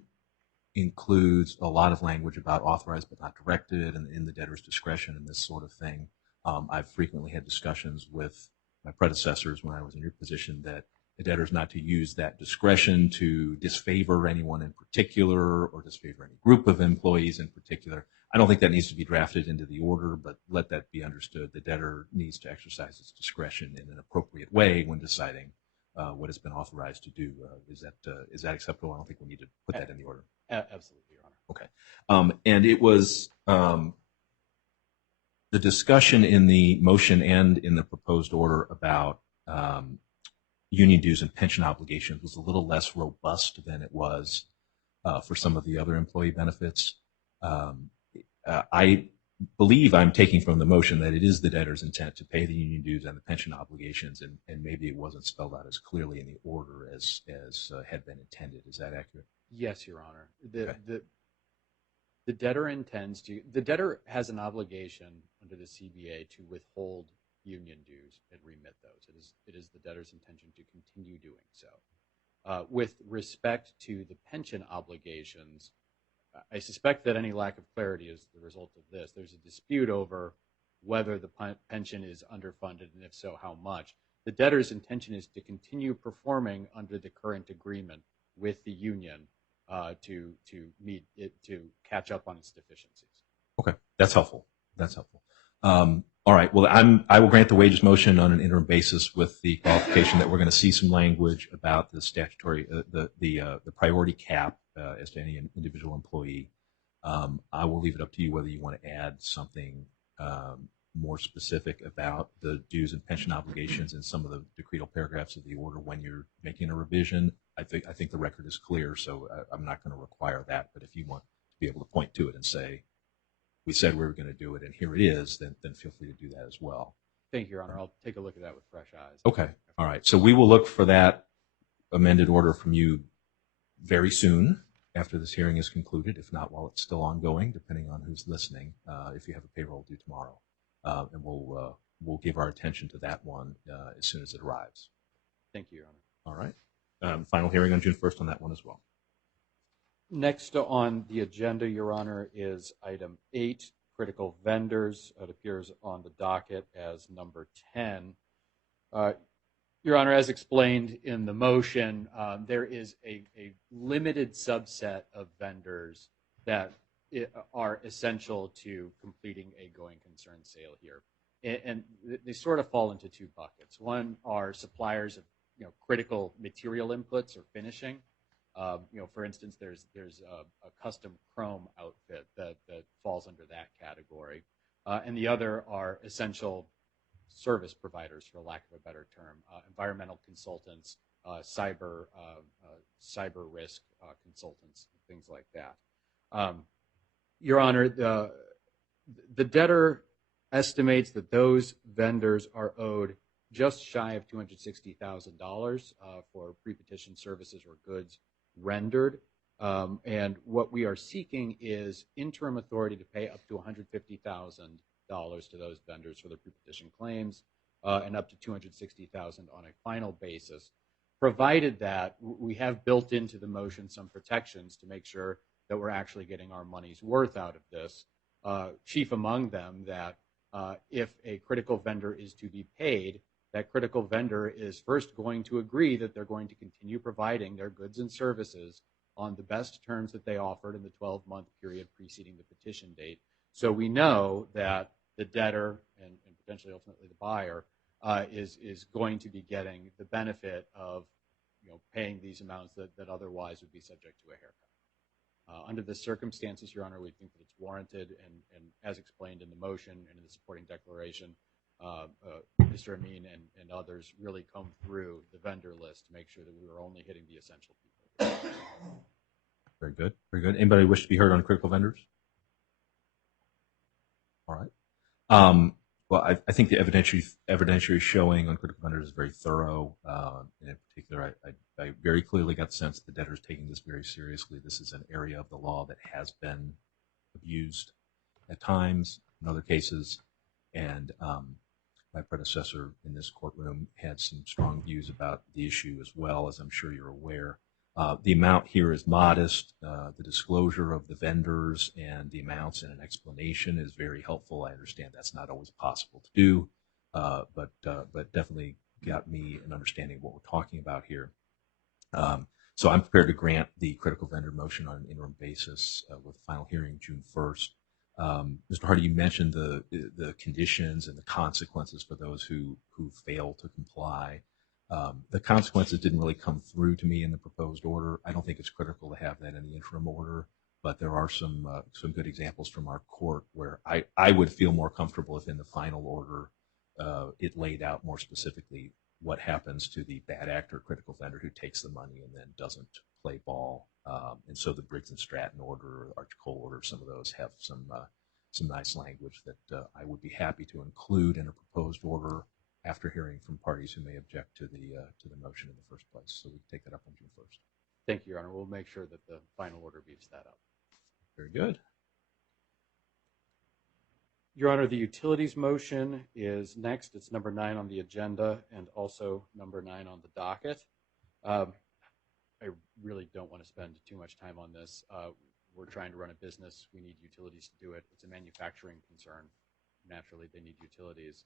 includes a lot of language about authorized but not directed and in the debtor's discretion and this sort of thing. I've frequently had discussions with my predecessors when I was in your position that the debtor is not to use that discretion to disfavor anyone in particular or disfavor any group of employees in particular. I don't think that needs to be drafted into the order, but let that be understood. The debtor needs to exercise its discretion in an appropriate way when deciding what has been authorized to do. Is that acceptable? I don't think we need to put that in the order. Absolutely, Your Honor. Okay. And it was the discussion in the motion and in the proposed order about union dues and pension obligations was a little less robust than it was for some of the other employee benefits. I believe I'm taking from the motion that it is the debtor's intent to pay the union dues and the pension obligations, and maybe it wasn't spelled out as clearly in the order as had been intended. Is that accurate? Yes, Your Honor. The debtor the debtor has an obligation under the CBA to withhold union dues and remit those. It is the debtor's intention to continue doing so. With respect to the pension obligations, I suspect that any lack of clarity is the result of this. There's a dispute over whether the pension is underfunded, and if so, how much. The debtor's intention is to continue performing under the current agreement with the union to catch up on its deficiencies. Okay, that's helpful. That's helpful. All right. Well, I will grant the wages motion on an interim basis with the qualification that we're going to see some language about the statutory the priority cap as to any individual employee. I will leave it up to you whether you want to add something more specific about the dues and pension obligations in some of the decretal paragraphs of the order when you're making a revision. I think the record is clear, so I'm not going to require that. But if you want to be able to point to it and say, we said we were going to do it and here it is, then feel free to do that as well. Thank you, Your Honor. I'll take a look at that with fresh eyes. Okay. All right. So we will look for that amended order from you very soon after this hearing is concluded, if not while it's still ongoing, depending on who's listening, if you have a payroll due tomorrow. And we'll give our attention to that one as soon as it arrives. Thank you, Your Honor. All right. Final hearing on June 1st on that one as well. Next on the agenda, Your Honor, is item 8, critical vendors. It appears on the docket as number 10. Your Honor, as explained in the motion, there is a limited subset of vendors that are essential to completing a going concern sale here. And they sort of fall into two buckets. One are suppliers of critical material inputs or finishing. For instance, there's a custom chrome outfit that falls under that category. And the other are essential service providers, for lack of a better term, environmental consultants, cyber risk consultants, things like that. Your Honor, the debtor estimates that those vendors are owed just shy of $260,000 for pre-petition services or goods rendered. And what we are seeking is interim authority to pay up to $150,000 to those vendors for their pre-petition claims and up to $260,000 on a final basis, provided that we have built into the motion some protections to make sure that we're actually getting our money's worth out of this. Chief among them that if a critical vendor is to be paid, that critical vendor is first going to agree that they're going to continue providing their goods and services on the best terms that they offered in the 12-month period preceding the petition date. So we know that the debtor and potentially ultimately the buyer is going to be getting the benefit of paying these amounts that otherwise would be subject to a haircut. Under the circumstances, Your Honor, we think that it's warranted, and as explained in the motion and in the supporting declaration, Mr. Amin and others really combed through the vendor list to make sure that we were only hitting the essential people. Very good. Very good. Anybody wish to be heard on critical vendors? All right. Well, I think the evidentiary showing on critical vendors is very thorough. And in particular, I very clearly got the sense the debtor is taking this very seriously. This is an area of the law that has been abused at times in other cases. And my predecessor in this courtroom had some strong views about the issue as well, as I'm sure you're aware. The amount here is modest. The disclosure of the vendors and the amounts and an explanation is very helpful. I understand that's not always possible to do, but definitely got me an understanding of what we're talking about here. So I'm prepared to grant the critical vendor motion on an interim basis with final hearing June 1st. Mr. Hardy, you mentioned the conditions and the consequences for those who fail to comply. The consequences didn't really come through to me in the proposed order. I don't think it's critical to have that in the interim order, but there are some good examples from our court where I would feel more comfortable if in the final order it laid out more specifically what happens to the bad actor critical vendor who takes the money and then doesn't play ball. And so the Briggs and Stratton order or the Arch-Cole order, some of those have some nice language that I would be happy to include in a proposed order after hearing from parties who may object to the motion in the first place. So we can take that up on June 1st. Thank you, Your Honor. We'll make sure that the final order beefs that up. Very good. Your Honor, the utilities motion is next. It's number 9 on the agenda and also number 9 on the docket. I really don't want to spend too much time on this. We're trying to run a business. We need utilities to do it. It's a manufacturing concern. Naturally, they need utilities.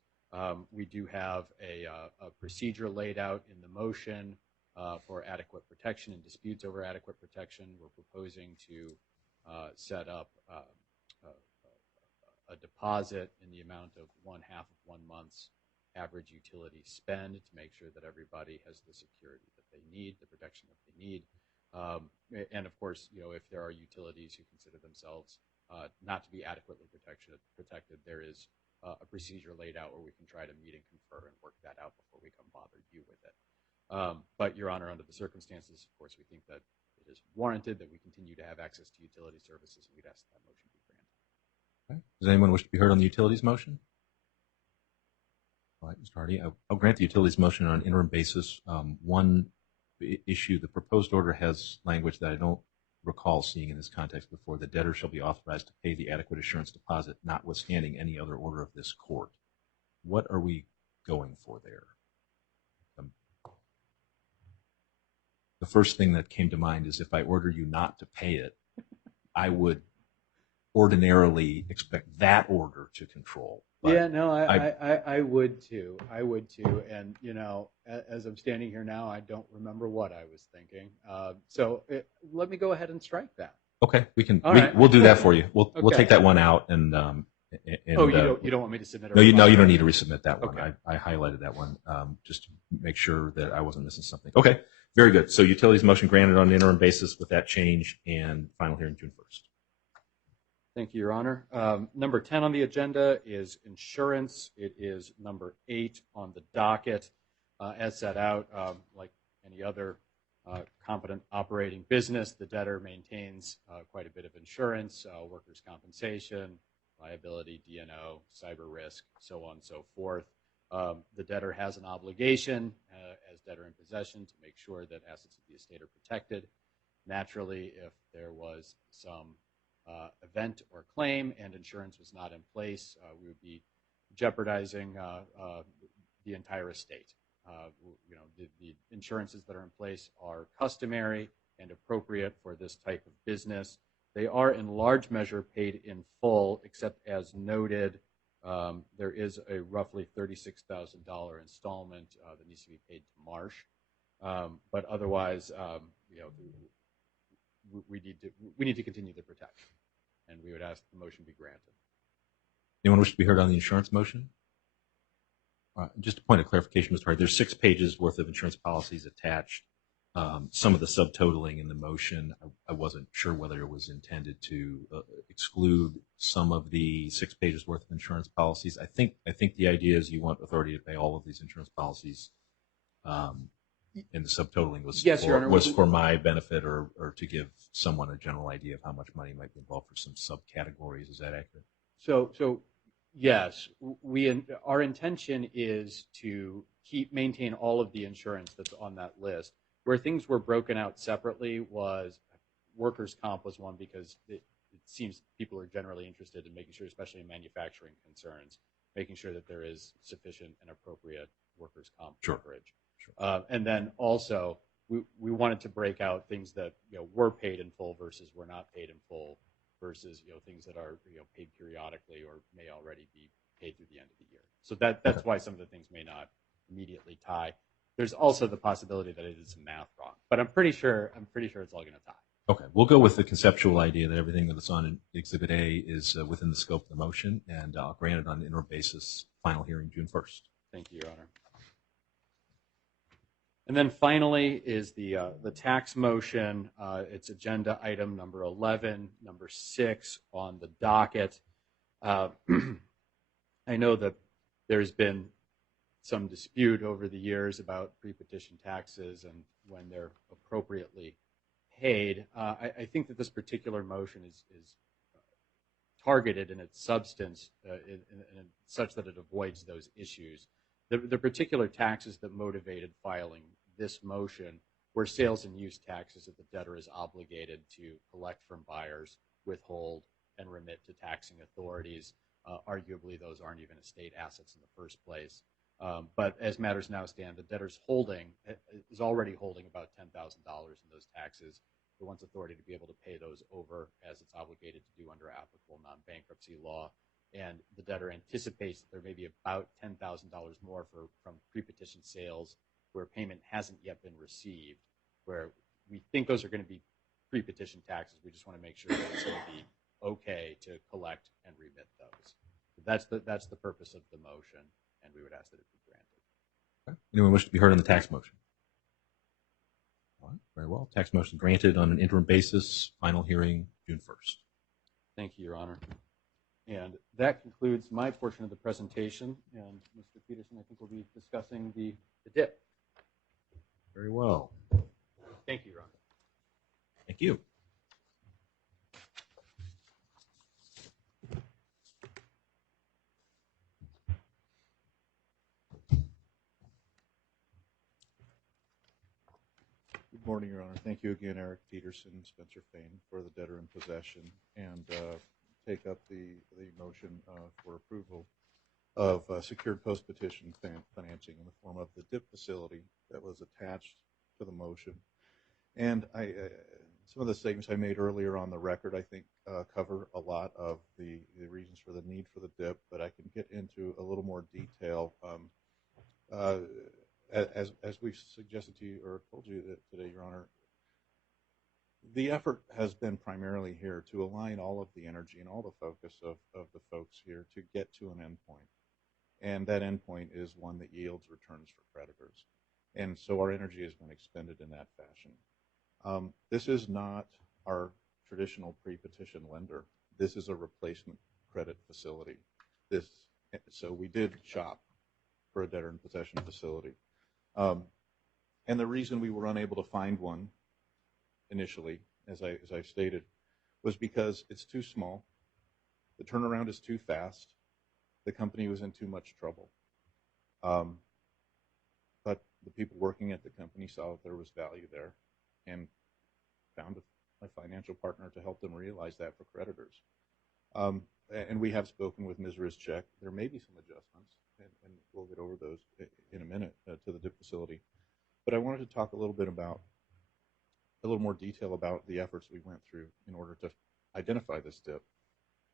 We do have a procedure laid out in the motion for adequate protection and disputes over adequate protection. We're proposing to set up a deposit in the amount of 1/2 of 1 month's average utility spend to make sure that everybody has the security that they need, the protection that they need. And of course, if there are utilities who consider themselves not to be adequately protected, there is a procedure laid out where we can try to meet and confer and work that out before we come bother you with it. But Your Honor, under the circumstances, of course, we think that it is warranted that we continue to have access to utility services, and we'd ask that motion be granted. Okay. Does anyone wish to be heard on the utilities motion? All right, Mr. Hardy, I'll grant the utilities motion on an interim basis. One issue, the proposed order has language that I don't recall seeing in this context before. The debtor shall be authorized to pay the adequate assurance deposit, notwithstanding any other order of this court. What are we going for there? The first thing that came to mind is if I order you not to pay it, I would ordinarily expect that order to control. But yeah, no, I would too. I would too. And, as I'm standing here now, I don't remember what I was thinking. So let me go ahead and strike that. Okay, Right. we'll do that for you. We'll Okay. take that one out and you don't want me to submit it? No, you don't need to resubmit that one. Okay. I highlighted that one just to make sure that I wasn't missing something. Okay, very good. So utilities motion granted on an interim basis with that change and final hearing June 1st. Thank you, Your Honor. Number 10 on the agenda is insurance. It is number 8 on the docket. As set out, like any other competent operating business, the debtor maintains quite a bit of insurance, workers' compensation, liability, D&O, cyber risk, so on and so forth. The debtor has an obligation as debtor in possession to make sure that assets of the estate are protected. Naturally, if there was some event or claim and insurance was not in place, we would be jeopardizing the entire estate. The insurances that are in place are customary and appropriate for this type of business. They are in large measure paid in full, except as noted, there is a roughly $36,000 installment that needs to be paid to Marsh. But otherwise, we need to continue the protection, and we would ask the motion be granted. Anyone wish to be heard on the insurance motion? Just a point of clarification, Mr. Hardy. There's 6 pages worth of insurance policies attached. some of the subtotaling in the motion, I wasn't sure whether it was intended to exclude some of the 6 pages worth of insurance policies. I think the idea is you want authority to pay all of these insurance policies, and the subtotaling was Yes, Your Honor. was for my benefit or to give someone a general idea of how much money might be involved for some subcategories. Is that accurate? So yes, our intention is to maintain all of the insurance that's on that list. Where things were broken out separately was workers' comp was one, because it seems people are generally interested in making sure, especially in manufacturing concerns, making sure that there is sufficient and appropriate workers' comp coverage. Sure. And then also we wanted to break out things that were paid in full versus were not paid in full, versus things that are paid periodically or may already be paid through the end of the year. So that's why some of the things may not immediately tie. There's also the possibility that I did some math wrong, but I'm pretty sure it's all going to tie. Okay, we'll go with the conceptual idea that everything that's on Exhibit A is within the scope of the motion, and I'll grant it on an interim basis. Final hearing June 1st. Thank you, Your Honor. And then finally is the tax motion. It's agenda item number 11, number 6 on the docket. I know that there's been some dispute over the years about pre-petition taxes and when they're appropriately paid. I think that this particular motion is targeted in its substance in such that it avoids those issues. The particular taxes that motivated filing this motion were sales and use taxes that the debtor is obligated to collect from buyers, withhold, and remit to taxing authorities. Arguably, those aren't even estate assets in the first place. But as matters now stand, the debtor's is already holding about $10,000 in those taxes. It wants authority to be able to pay those over as it's obligated to do under applicable non-bankruptcy law. And the debtor anticipates that there may be about $10,000 more from pre-petition sales where payment hasn't yet been received, where we think those are going to be pre-petition taxes. We just want to make sure that it's going to be okay to collect and remit those. That's the purpose of the motion, and we would ask that it be granted. Okay. Anyone wish to be heard on the tax motion? All right, very well. Tax motion granted on an interim basis. Final hearing June 1st. Thank you, Your Honor. And that concludes my portion of the presentation. And Mr. Peterson, I think we'll be discussing the DIP. Very well. Thank you, Your Honor. Thank you. Good morning, Your Honor. Thank you again, Eric Peterson, Spencer Fain, for the debtor in possession, and take up the motion for approval of secured post-petition financing in the form of the DIP facility that was attached to the motion. And some of the statements I made earlier on the record, I think, cover a lot of the reasons for the need for the DIP, but I can get into a little more detail. As we've suggested to you or told you today, Your Honor, the effort has been primarily here to align all of the energy and all the focus of the folks here to get to an endpoint. And that endpoint is one that yields returns for creditors. And so our energy has been expended in that fashion. This is not our traditional pre-petition lender. This is a replacement credit facility. So we did shop for a debtor in possession facility. And the reason we were unable to find one initially, as I stated, was because it's too small. The turnaround is too fast. The company was in too much trouble. But the people working at the company saw that there was value there and found a financial partner to help them realize that for creditors. And we have spoken with Ms. Rizchek. There may be some adjustments, and we'll get over those in a minute to the DIP facility. But I wanted to talk a little more detail about the efforts we went through in order to identify this DIP.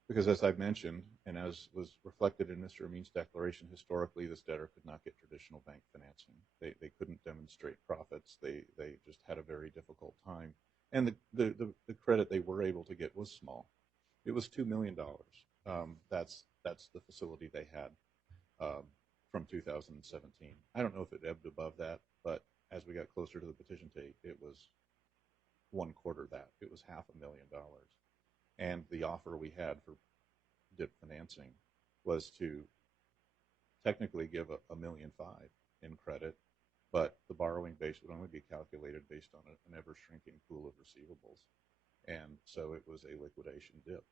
Because as I've mentioned, and as was reflected in Mr. Amin's declaration, historically this debtor could not get traditional bank financing. They couldn't demonstrate profits. They just had a very difficult time. And the credit they were able to get was small. It was $2 million. That's the facility they had from 2017. I don't know if it ebbed above that, but as we got closer closer to the petition date, it was one quarter that. It was $500,000. And the offer we had for DIP financing was to technically give $1.5 million in credit, but the borrowing base would only be calculated based on an ever-shrinking pool of receivables. And so it was a liquidation DIP,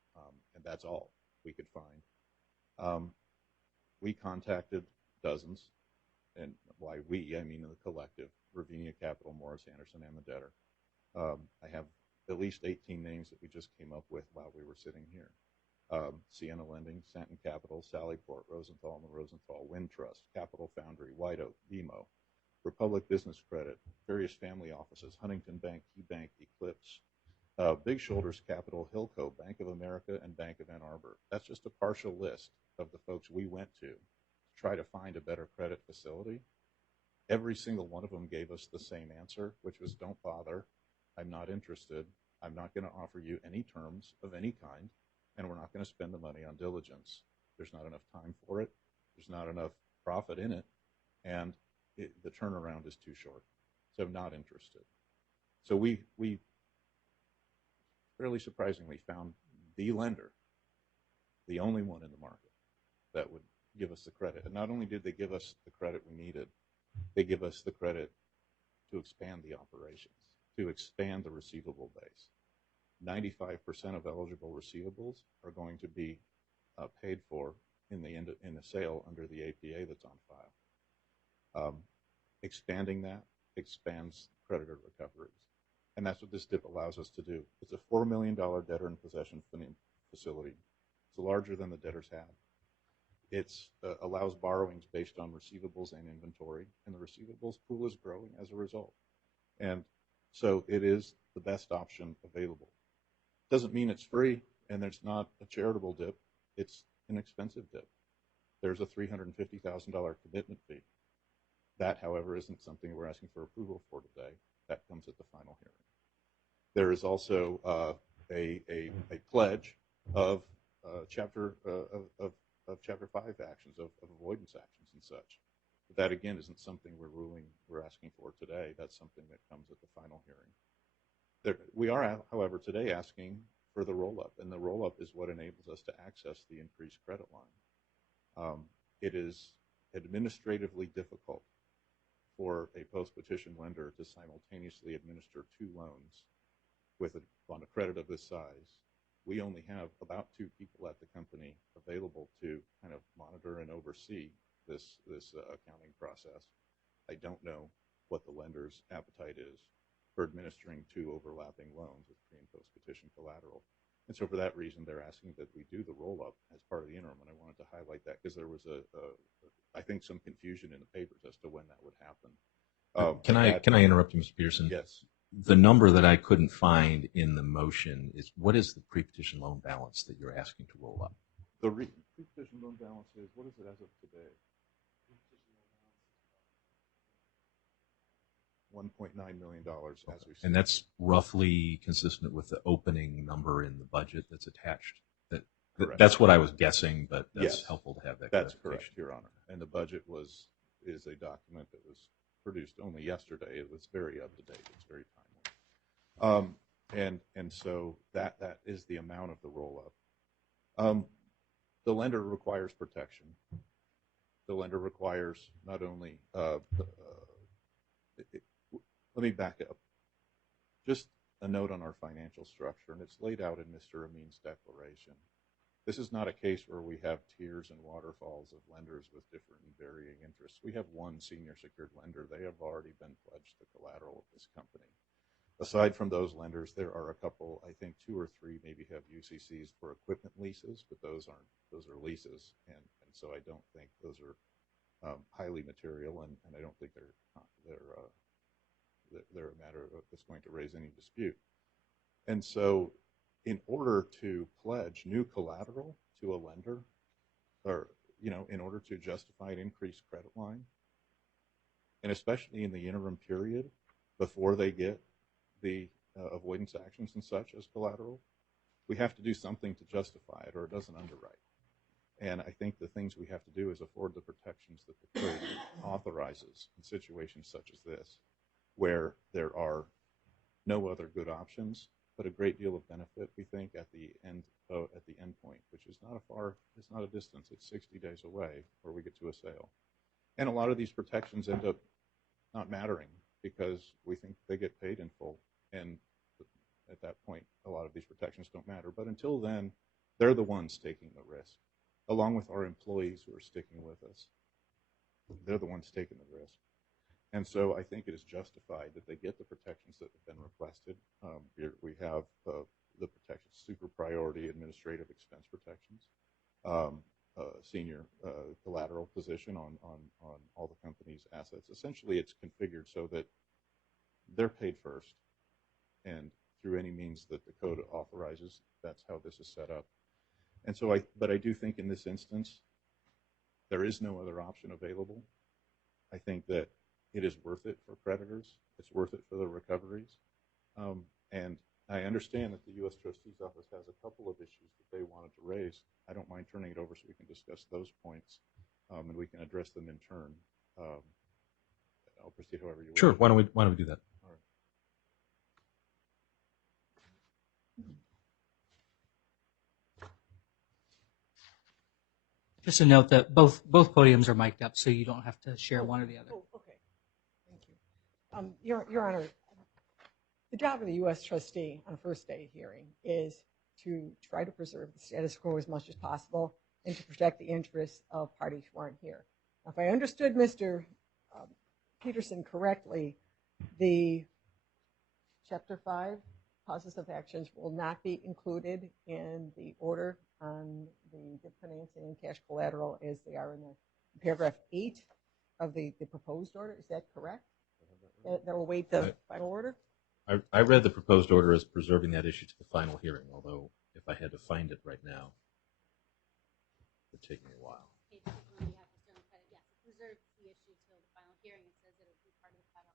and that's all we could find. We contacted dozens, and by we, I mean the collective, Ravinia Capital, Morris Anderson, and the debtor. I have at least 18 names that we just came up with while we were sitting here. Sienna Lending, Stanton Capital, Sallyport, Rosenthal and the Rosenthal, Wind Trust, Capital Foundry, White Oak, BMO, Republic Business Credit, various family offices, Huntington Bank, KeyBank, Eclipse, Big Shoulders Capital, Hilco, Bank of America, and Bank of Ann Arbor. That's just a partial list of the folks we went to try to find a better credit facility. Every single one of them gave us the same answer, which was, don't bother. I'm not interested. I'm not going to offer you any terms of any kind, and we're not going to spend the money on diligence. There's not enough time for it. There's not enough profit in it, and the turnaround is too short. So I'm not interested. So we fairly surprisingly found the lender, the only one in the market that would give us the credit. And not only did they give us the credit we needed, they give us the credit to expand the operations, to expand the receivable base. 95% of eligible receivables are going to be paid for in the sale under the APA that's on file. Expanding that expands creditor recoveries. And that's what this DIP allows us to do. It's a $4 million debtor in possession facility. It's larger than the debtors have. It allows borrowings based on receivables and inventory, and the receivables pool is growing as a result. And so it is the best option available. Doesn't mean it's free, and it's not a charitable DIP. It's an expensive DIP. There's a $350,000 commitment fee. That, however, isn't something we're asking for approval for today. That comes at the final hearing. There is also a pledge of Chapter 5 actions, of avoidance actions and such. But that, again, isn't something we're asking for today. That's something that comes at the final hearing. We are, however, today asking for the roll-up, and the roll-up is what enables us to access the increased credit line. It is administratively difficult for a post-petition lender to simultaneously administer two loans on a credit of this size. We only have about 2 people at the company available to kind of monitor and oversee this accounting process. I don't know what the lender's appetite is for administering 2 overlapping loans with pre- and post-petition collateral. And so for that reason, they're asking that we do the roll-up as part of the interim. And I wanted to highlight that because there was I think, some confusion in the papers as to when that would happen. Can I interrupt you, Mr. Peterson? Yes. The number that I couldn't find in the motion is, what is the pre-petition loan balance that you're asking to roll up? The pre-petition loan balance is, what is it as of today? $1.9 million as we speak. And that's roughly consistent with the opening number in the budget that's attached. That's what I was guessing, but that's helpful to have that. That's correct, Your Honor. And the budget is a document that was produced only yesterday. It was very up to date. It's very timely. And so that is the amount of the roll-up. The lender requires protection. The lender requires not only let me back up. Just a note on our financial structure, and it's laid out in Mr. Amin's declaration. This is not a case where we have tiers and waterfalls of lenders with different and varying interests. We have one senior secured lender. They have already been pledged the collateral of this company. Aside from those lenders, there are a couple, I think 2 or 3 maybe have UCCs for equipment leases, but those are leases, and so I don't think those are highly material, and I don't think they're a matter that's going to raise any dispute. And so in order to pledge new collateral to a lender, or in order to justify an increased credit line, and especially in the interim period before they get the avoidance actions and such as collateral, we have to do something to justify it, or it doesn't underwrite. And I think the things we have to do is afford the protections that the code authorizes in situations such as this. where there are no other good options, but a great deal of benefit, we think, at the end point, which is it's not a distance. It's 60 days away where we get to a sale. And a lot of these protections end up not mattering because we think they get paid in full. And at that point, a lot of these protections don't matter. But until then, they're the ones taking the risk, along with our employees who are sticking with us. They're the ones taking the risk. And so I think it is justified that they get the protections that have been requested. Here we have the protections, super priority administrative expense protections, senior collateral position on all the company's assets. Essentially, it's configured so that they're paid first, and through any means that the code authorizes, that's how this is set up. And so but I do think in this instance, there is no other option available. I think that it is worth it for creditors. It's worth it for the recoveries. And I understand that the U.S. Trustee's Office has a couple of issues that they wanted to raise. I don't mind turning it over so we can discuss those points, and we can address them in turn. I'll proceed however you wish. Sure. Why don't we do that? All right. Just a note that both podiums are mic'd up, so you don't have to share one or the other. Oh, okay. Thank you. Your Honor, the job of the U.S. trustee on a first day hearing is to try to preserve the status quo as much as possible and to protect the interests of parties who aren't here. Now, if I understood Mr. Peterson correctly, the Chapter 5 causes of actions will not be included in the order on the financing and cash collateral as they are in the paragraph 8 of the proposed order. Is that correct? That will wait the final order? I read the proposed order as preserving that issue to the final hearing, although if I had to find it right now, it would take me a while. Yes, it preserves the issue till the final hearing. It says it will be part of the final,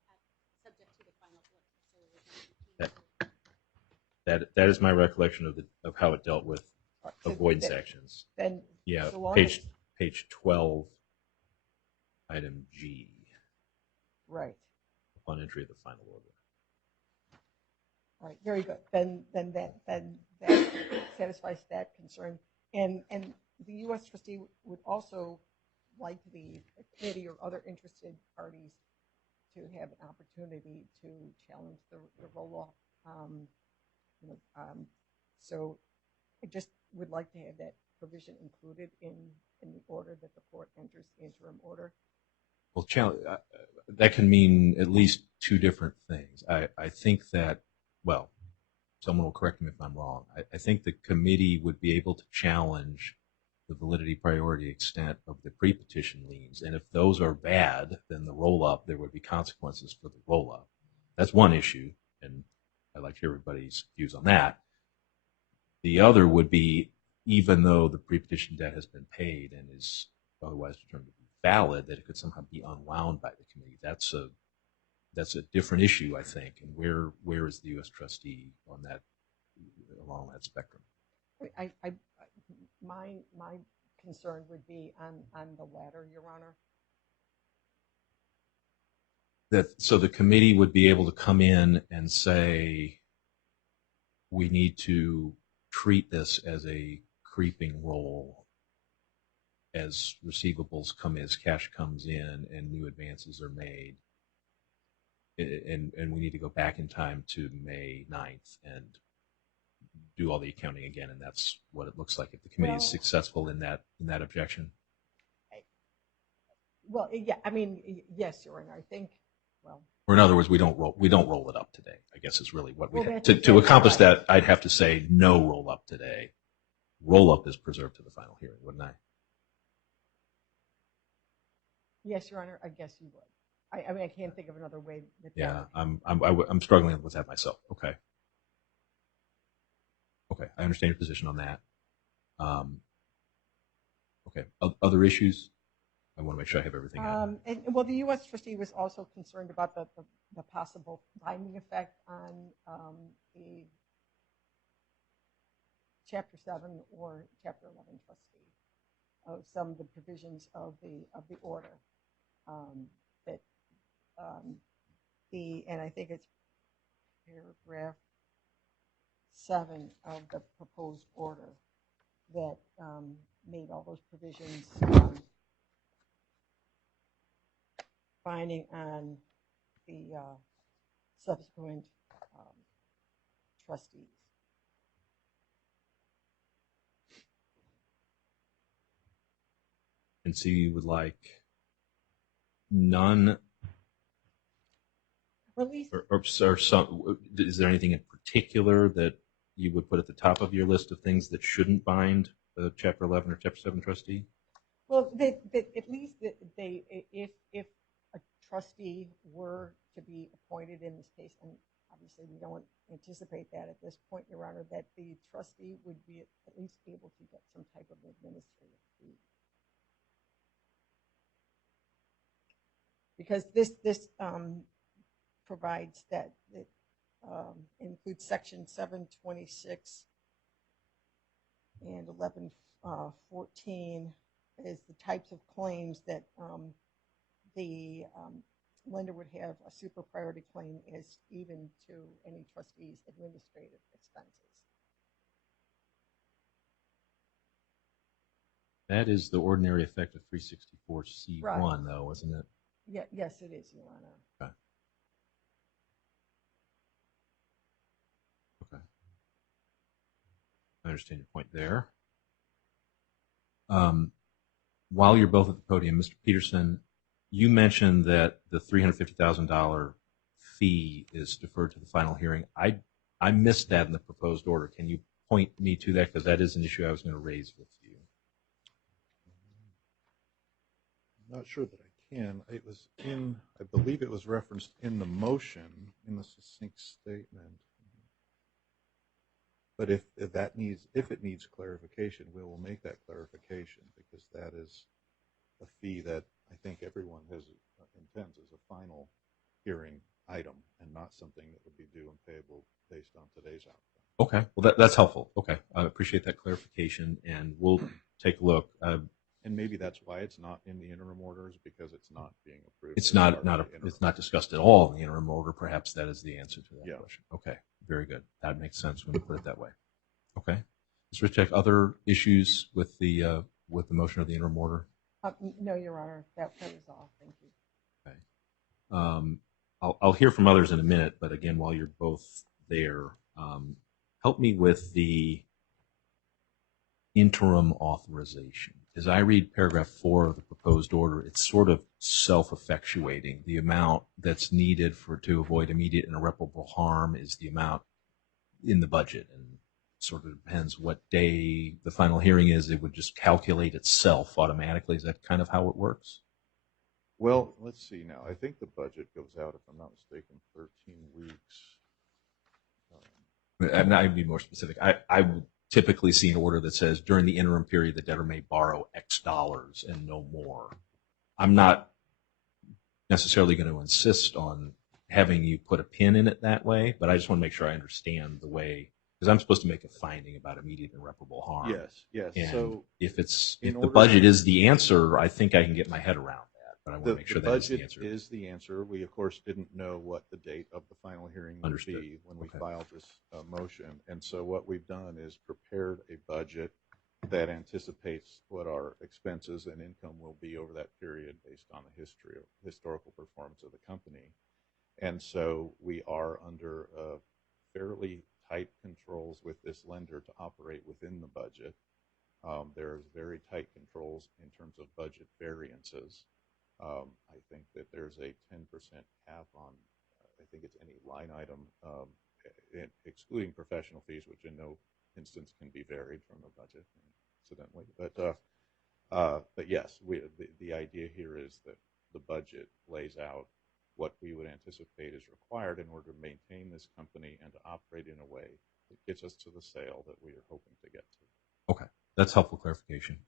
subject to the final order. That is my recollection of how it dealt with avoidance actions. Then, Yeah, so long page 12, item G. Right. Upon entry of the final order. All right, very good. Then that satisfies that concern. And the U.S. trustee would also like the committee or other interested parties to have an opportunity to challenge the roll-off. So I just would like to have that provision included in the order that the court enters the interim order. Well, that can mean at least two different things. I think that, well, someone will correct me if I'm wrong. I think the committee would be able to challenge the validity priority extent of the pre-petition liens. And if those are bad, then the roll-up, there would be consequences for the roll-up. That's one issue, and I'd like to hear everybody's views on that. The other would be, even though the pre-petition debt has been paid and is otherwise determined to be valid, that it could somehow be unwound by the committee. That's a different issue, I think. And where is the U.S. trustee on that, along that spectrum? My concern would be on the latter, Your Honor. So the committee would be able to come in and say, we need to treat this as a creeping roll as receivables come, as cash comes in and new advances are made. And we need to go back in time to May 9th and do all the accounting again. And that's what it looks like if the committee is successful in that objection. Well, yeah, I mean, yes, Your Honor. I think, well. Or in other words, we don't roll it up today, I guess is really what we Well, have. To accomplish that, I'd have to say no roll up today. Roll up is preserved to the final hearing, wouldn't I? Yes, Your Honor, I guess you would. I mean, I can't think of another way. Yeah, I'm struggling with that myself. Okay, I understand your position on that. Okay, other issues? I want to make sure I have everything out. And well, the U.S. trustee was also concerned about the possible binding effect on the Chapter 7 or Chapter 11 trustee of some of the provisions of the order. That and I think it's paragraph 7 of the proposed order that made all those provisions binding on the subsequent trustees. And so you would like none, Or at least, or some, is there anything in particular that you would put at the top of your list of things that shouldn't bind the Chapter 11 or Chapter 7 trustee? well, at least they, if a trustee were to be appointed in this case, and obviously we don't anticipate that at this point, Your Honor, that the trustee would be at least able to get some type of administrative fee. Because this provides that it includes section 726 and 1114 is the types of claims that the lender would have a super priority claim as even to any trustee's administrative expenses. That is the ordinary effect of 364C1, Right. though, isn't it? Yeah, yes, it is, Your Honor. Okay. Okay. I understand your point there. While you're both at the podium, Mr. Peterson, you mentioned that the $350,000 fee is deferred to the final hearing. I missed that in the proposed order. Can you point me to that? Because that is an issue I was going to raise with you. I'm not sure that I can. It was in, I believe it was referenced in the motion, in the succinct statement. But if it needs clarification, we will make that clarification, because that is a fee that I think everyone intends as a final hearing item and not something that would be due and payable based on today's outcome. Okay, well that's helpful. Okay, I appreciate that clarification, and we'll take a look. And maybe that's why it's not in the interim orders, because it's not being approved. It's not discussed at all in the interim order. Perhaps that is the answer to that question. Okay, very good. That makes sense when you put it that way. Okay, Mr. Richek, other issues with the motion of the interim order? No, Your Honor, that was all. Thank you. Okay. I'll hear from others in a minute, but again, while you're both there, help me with the interim authorization. As I read paragraph 4 of the proposed order, it's sort of self-effectuating. The amount that's needed to avoid immediate and irreparable harm is the amount in the budget, and sort of depends what day the final hearing is. It would just calculate itself automatically. Is that kind of how it works? Well, let's see now. I think the budget goes out, if I'm not mistaken, 13 weeks. I'd be more specific. I would typically see an order that says during the interim period the debtor may borrow X dollars and no more. I'm not necessarily going to insist on having you put a pin in it that way, but I just want to make sure I understand the way, because I'm supposed to make a finding about immediate and irreparable harm. Yes. And So if the budget is the answer, I think I can get my head around that. But I want to make sure that is the answer. The budget is the answer. We, of course, didn't know what the date of the final hearing would be when we filed this motion. And so what we've done is prepared a budget that anticipates what our expenses and income will be over that period based on the historical performance of the company. And so we are under fairly tight controls with this lender to operate within the budget. There's very tight controls in terms of budget variances. I think that there's a 10% cap on, I think it's any line item, excluding professional fees, which in no instance can be varied from the budget, incidentally. But yes, the idea here is that the budget lays out what we would anticipate is required in order to maintain this company and to operate in a way that gets us to the sale that we are hoping to get to. Okay, that's helpful clarification.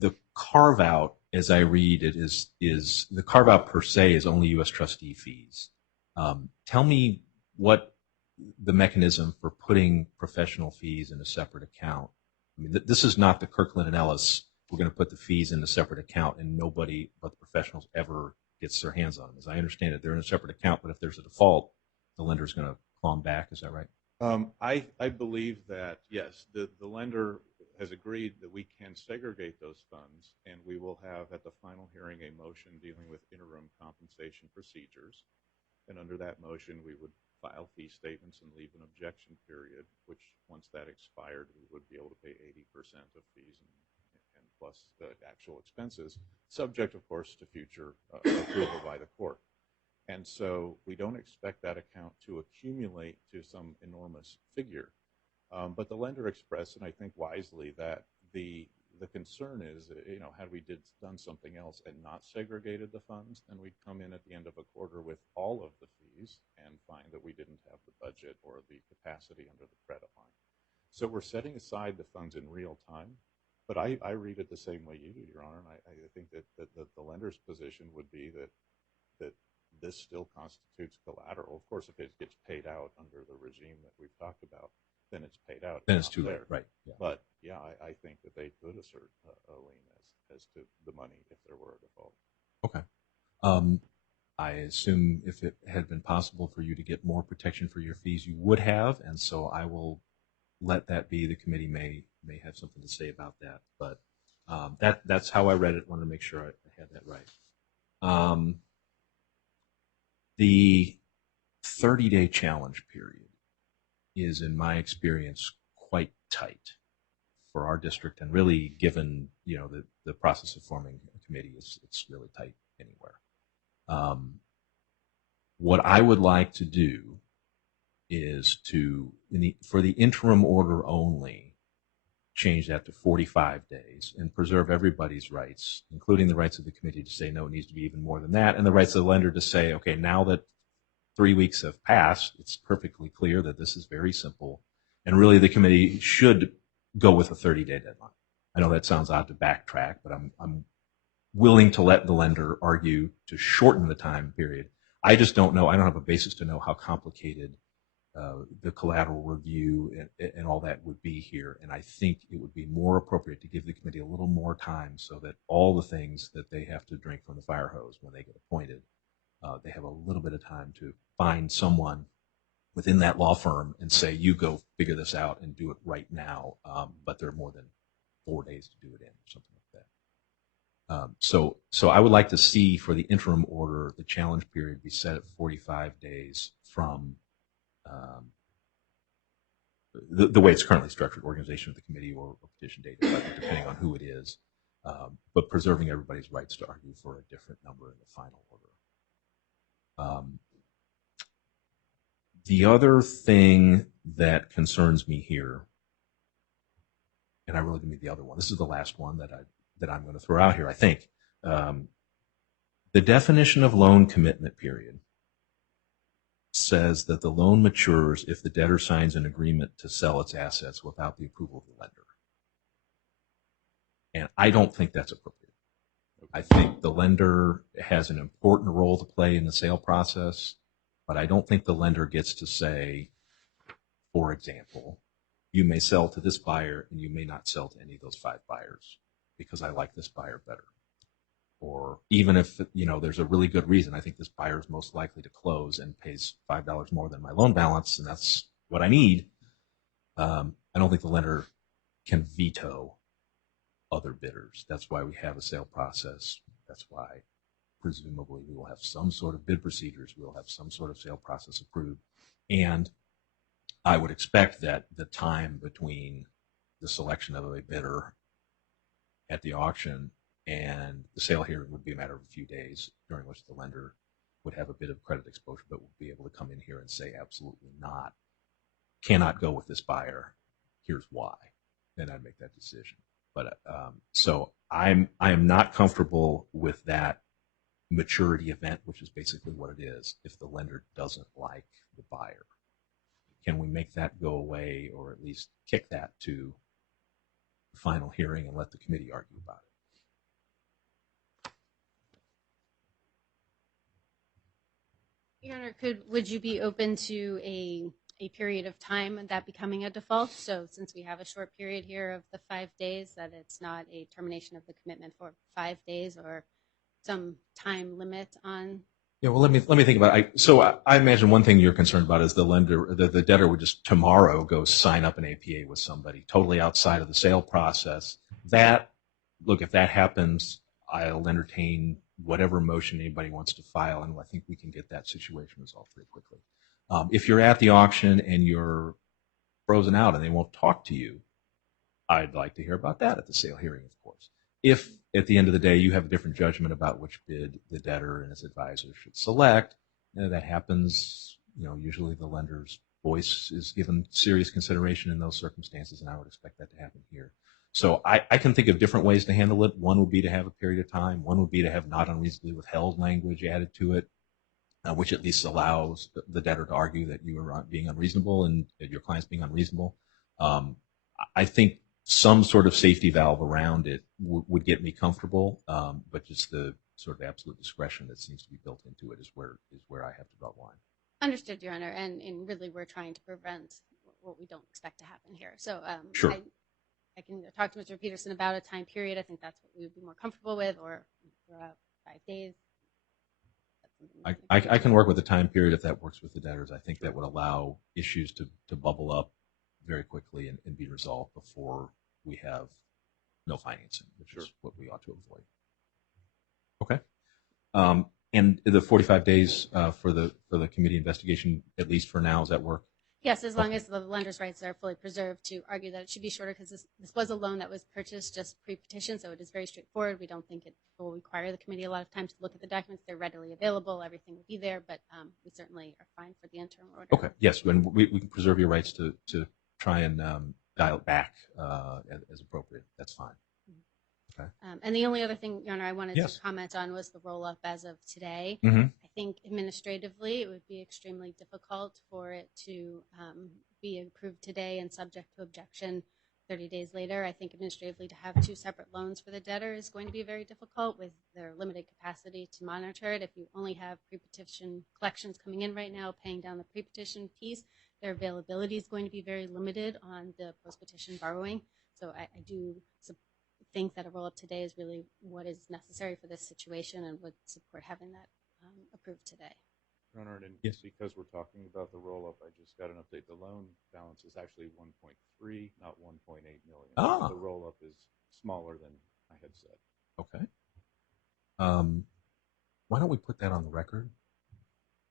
The carve out, as I read it, is the carve out per se is only U.S. trustee fees. Tell me what the mechanism for putting professional fees in a separate account. I mean, this is not the Kirkland and Ellis. We're going to put the fees in a separate account, and nobody but the professionals ever gets their hands on them. As I understand it, they're in a separate account, but if there's a default, the lender's going to claw them back. Is that right? I believe that, yes, the lender has agreed that we can segregate those funds, and we will have at the final hearing a motion dealing with interim compensation procedures. And under that motion, we would file fee statements and leave an objection period, which once that expired, we would be able to pay 80% of fees and plus the actual expenses, subject, of course, to future approval by the court. And so we don't expect that account to accumulate to some enormous figure. But the lender expressed, and I think wisely, that the concern is, had we done something else and not segregated the funds, then we'd come in at the end of a quarter with all of the fees and find that we didn't have the budget or the capacity under the credit line. So we're setting aside the funds in real time. But I read it the same way you do, Your Honor, and I think that the lender's position would be that this still constitutes collateral. Of course, if it gets paid out under the regime that we've talked about, then it's paid out. Then it's too late, right? Yeah. But yeah, I think that they could assert a lien as to the money if there were a default. Okay. I assume if it had been possible for you to get more protection for your fees, you would have, and so I will let that be. The committee may have something to say about that, but that's how I read it. Wanted to make sure I had that right. The 30-day challenge period is, in my experience, quite tight for our district, and really, given the process of forming a committee, it's really tight anywhere. What I would like to do is for the interim order only, change that to 45 days and preserve everybody's rights, including the rights of the committee to say, no, it needs to be even more than that, and the rights of the lender to say, okay, now that 3 weeks have passed, it's perfectly clear that this is very simple, and really the committee should go with a 30-day deadline. I know that sounds odd to backtrack, but I'm willing to let the lender argue to shorten the time period. I just don't know. I don't have a basis to know how complicated the collateral review and all that would be here. And I think it would be more appropriate to give the committee a little more time so that all the things that they have to drink from the fire hose when they get appointed, they have a little bit of time to find someone within that law firm and say, you go figure this out and do it right now. But there are more than 4 days to do it in, or something like that. So I would like to see for the interim order, the challenge period be set at 45 days from the way it's currently structured, organization of the committee or petition date, depending on who it is, but preserving everybody's rights to argue for a different number in the final order. The other thing that concerns me here, and I really mean the other one, this is the last one that I'm going to throw out here, I think. The definition of loan commitment period says that the loan matures if the debtor signs an agreement to sell its assets without the approval of the lender. And I don't think that's appropriate. I think the lender has an important role to play in the sale process, but I don't think the lender gets to say, for example, you may sell to this buyer and you may not sell to any of those 5 buyers because I like this buyer better. Or even if there's a really good reason, I think this buyer is most likely to close and pays $5 more than my loan balance, and that's what I need. I don't think the lender can veto other bidders. That's why we have a sale process. That's why presumably we will have some sort of bid procedures. We'll have some sort of sale process approved. And I would expect that the time between the selection of a bidder at the auction and the sale hearing would be a matter of a few days, during which the lender would have a bit of credit exposure, but would be able to come in here and say, absolutely not, cannot go with this buyer, here's why. Then I'd make that decision. But so I am not comfortable with that maturity event, which is basically what it is, if the lender doesn't like the buyer. Can we make that go away, or at least kick that to the final hearing and let the committee argue about it? Your Honor, would you be open to a period of time that becoming a default? So since we have a short period here of the 5 days, that it's not a termination of the commitment for 5 days, or some time limit on? Yeah, well, let me think about it. I imagine one thing you're concerned about is the debtor would just tomorrow go sign up an APA with somebody totally outside of the sale process. If that happens, I'll entertain whatever motion anybody wants to file, and I think we can get that situation resolved pretty quickly. If you're at the auction and you're frozen out and they won't talk to you, I'd like to hear about that at the sale hearing, of course. If at the end of the day you have a different judgment about which bid the debtor and his advisor should select, that happens. Usually the lender's voice is given serious consideration in those circumstances, and I would expect that to happen here. So I can think of different ways to handle it. One would be to have a period of time. One would be to have not unreasonably withheld language added to it, which at least allows the debtor to argue that you are being unreasonable and that your client's being unreasonable. I think some sort of safety valve around it would get me comfortable, but just the sort of absolute discretion that seems to be built into it is where I have to draw the line. Understood, Your Honor, and really we're trying to prevent what we don't expect to happen here. So Sure. I can talk to Mr. Peterson about a time period. I think that's what we would be more comfortable with, or 5 days. I can work with the time period if that works with the debtors. I think that would allow issues to bubble up very quickly and be resolved before we have no financing, which is what we ought to avoid. Okay. And the 45 days for the committee investigation, at least for now, does that work? Yes, as long as the lender's rights are fully preserved, to argue that it should be shorter, because this was a loan that was purchased just pre-petition, so it is very straightforward. We don't think it will require the committee a lot of time to look at the documents. They're readily available. Everything will be there, but we certainly are fine for the interim order. Okay. Yes, and we can preserve your rights to try and dial it back as appropriate. That's fine. Okay. And the only other thing, Your Honor, I wanted Yes. to comment on was the roll-up as of today. Mhm. I think administratively it would be extremely difficult for it to be approved today and subject to objection 30 days later. I think administratively to have two separate loans for the debtor is going to be very difficult with their limited capacity to monitor it. If you only have pre-petition collections coming in right now, paying down the pre-petition piece, their availability is going to be very limited on the post-petition borrowing. So I do think that a roll-up today is really what is necessary for this situation and would support having that approved today. Your Honor, and Yes. because we're talking about the roll-up, I just got an update. The loan balance is actually 1.3, not 1.8 million. Ah. The roll-up is smaller than I had said. Okay. Why don't we put that on the record?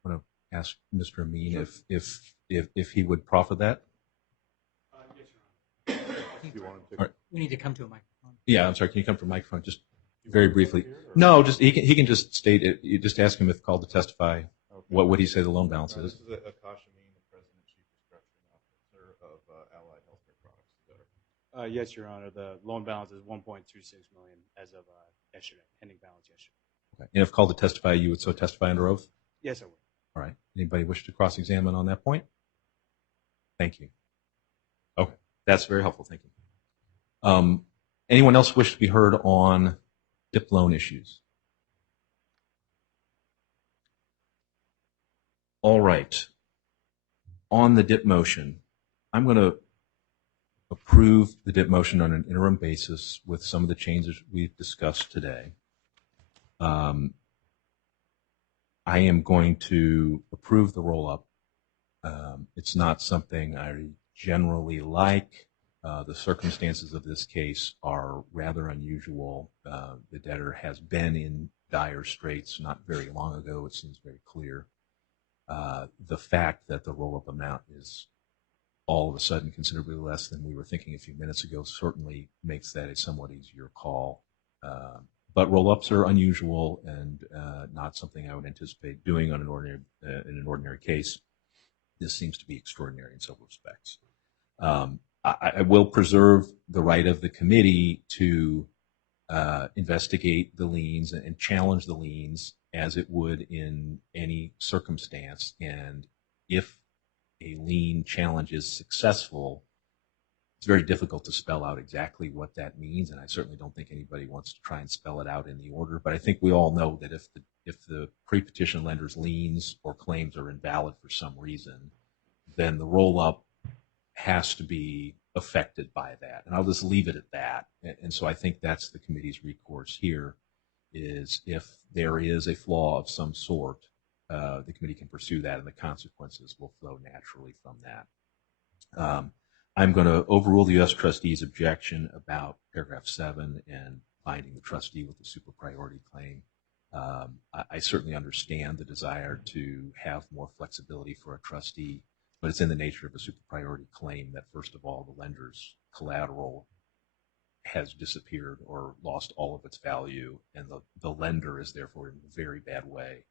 I'm going to ask Mr. Amin if he would proffer that. Yes, Your Honor. Do you want him to? All right. We need to come to a microphone. Yeah, I'm sorry. Can you come from the microphone just very briefly? No, just he can just state it. You just ask him if called to testify. Okay. What would he say the loan balance This is? is Akash Amin, the President Chief Restructuring Officer of Allied Healthcare Products. Debtor. Yes, Your Honor. The loan balance is 1.26 million as of yesterday. Ending balance yesterday. Okay. And if called to testify, you would so testify under oath? Yes, I will. All right. Anybody wish to cross-examine on that point? Thank you. Okay. That's very helpful. Thank you. Anyone else wish to be heard on DIP loan issues? All right. On the DIP motion, I'm going to approve the DIP motion on an interim basis with some of the changes we've discussed today. I am going to approve the roll-up. It's not something I generally like. The circumstances of this case are rather unusual. The debtor has been in dire straits not very long ago. It seems very clear. The fact that the roll-up amount is all of a sudden considerably less than we were thinking a few minutes ago certainly makes that a somewhat easier call. But roll-ups are unusual and not something I would anticipate doing on in an ordinary case. This seems to be extraordinary in several respects. I will preserve the right of the committee to investigate the liens and challenge the liens as it would in any circumstance. And if a lien challenge is successful, it's very difficult to spell out exactly what that means, and I certainly don't think anybody wants to try and spell it out in the order. But I think we all know that if the pre-petition lender's liens or claims are invalid for some reason, then the roll-up has to be affected by that. And I'll just leave it at that. And so I think that's the committee's recourse here. is if there is a flaw of some sort, the committee can pursue that, and the consequences will flow naturally from that. I'm going to overrule the U.S. trustee's objection about paragraph 7 and finding the trustee with the super priority claim. I certainly understand the desire to have more flexibility for a trustee, but it's in the nature of a super priority claim that, first of all, the lender's collateral has disappeared or lost all of its value, and the lender is therefore in a very bad way.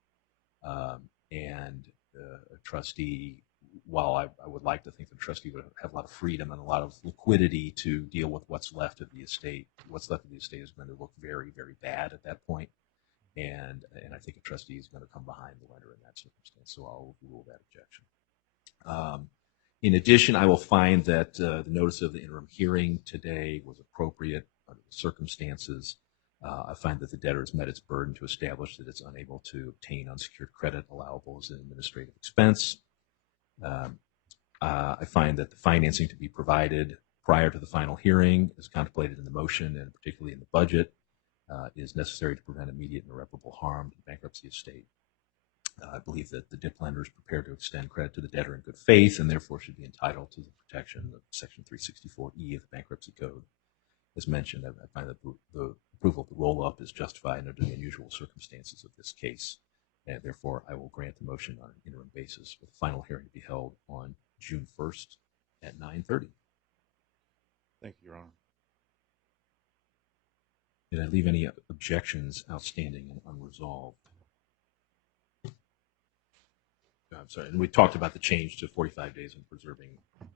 And a trustee, while I would like to think the trustee would have a lot of freedom and a lot of liquidity to deal with what's left of the estate, what's left of the estate is going to look very, very bad at that point. And I think a trustee is going to come behind the lender in that circumstance, so I'll overrule that objection. In addition, I will find that the notice of the interim hearing today was appropriate under the circumstances. I find that the debtor has met its burden to establish that it's unable to obtain unsecured credit allowable as an administrative expense. I find that the financing to be provided prior to the final hearing, as contemplated in the motion and particularly in the budget, is necessary to prevent immediate and irreparable harm to the bankruptcy estate. I believe that the DIP lender is prepared to extend credit to the debtor in good faith and therefore should be entitled to the protection of Section 364E of the Bankruptcy Code. As mentioned, I find that the approval of the roll-up is justified under the unusual circumstances of this case, and therefore I will grant the motion on an interim basis with the final hearing to be held on June 1st at 9:30. Thank you, Your Honor. Did I leave any objections outstanding and unresolved? I'm sorry, and we talked about the change to 45 days and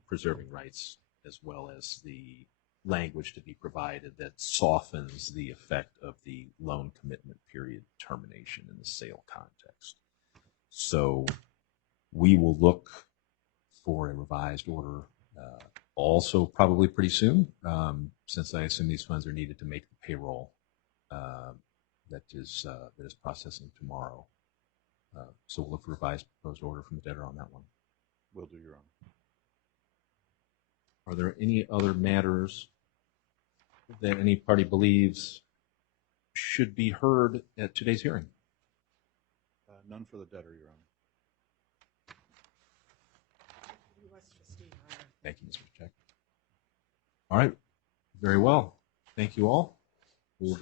preserving rights, as well as the language to be provided that softens the effect of the loan commitment period termination in the sale context. So we will look for a revised order also probably pretty soon, since I assume these funds are needed to make the payroll that is processing tomorrow. So we'll look for a revised proposed order from the debtor on that one. Will do, Your Honor. Are there any other matters that any party believes should be heard at today's hearing? None for the debtor, Your Honor. Thank you, Mr. Check. All right. Very well. Thank you all. We will be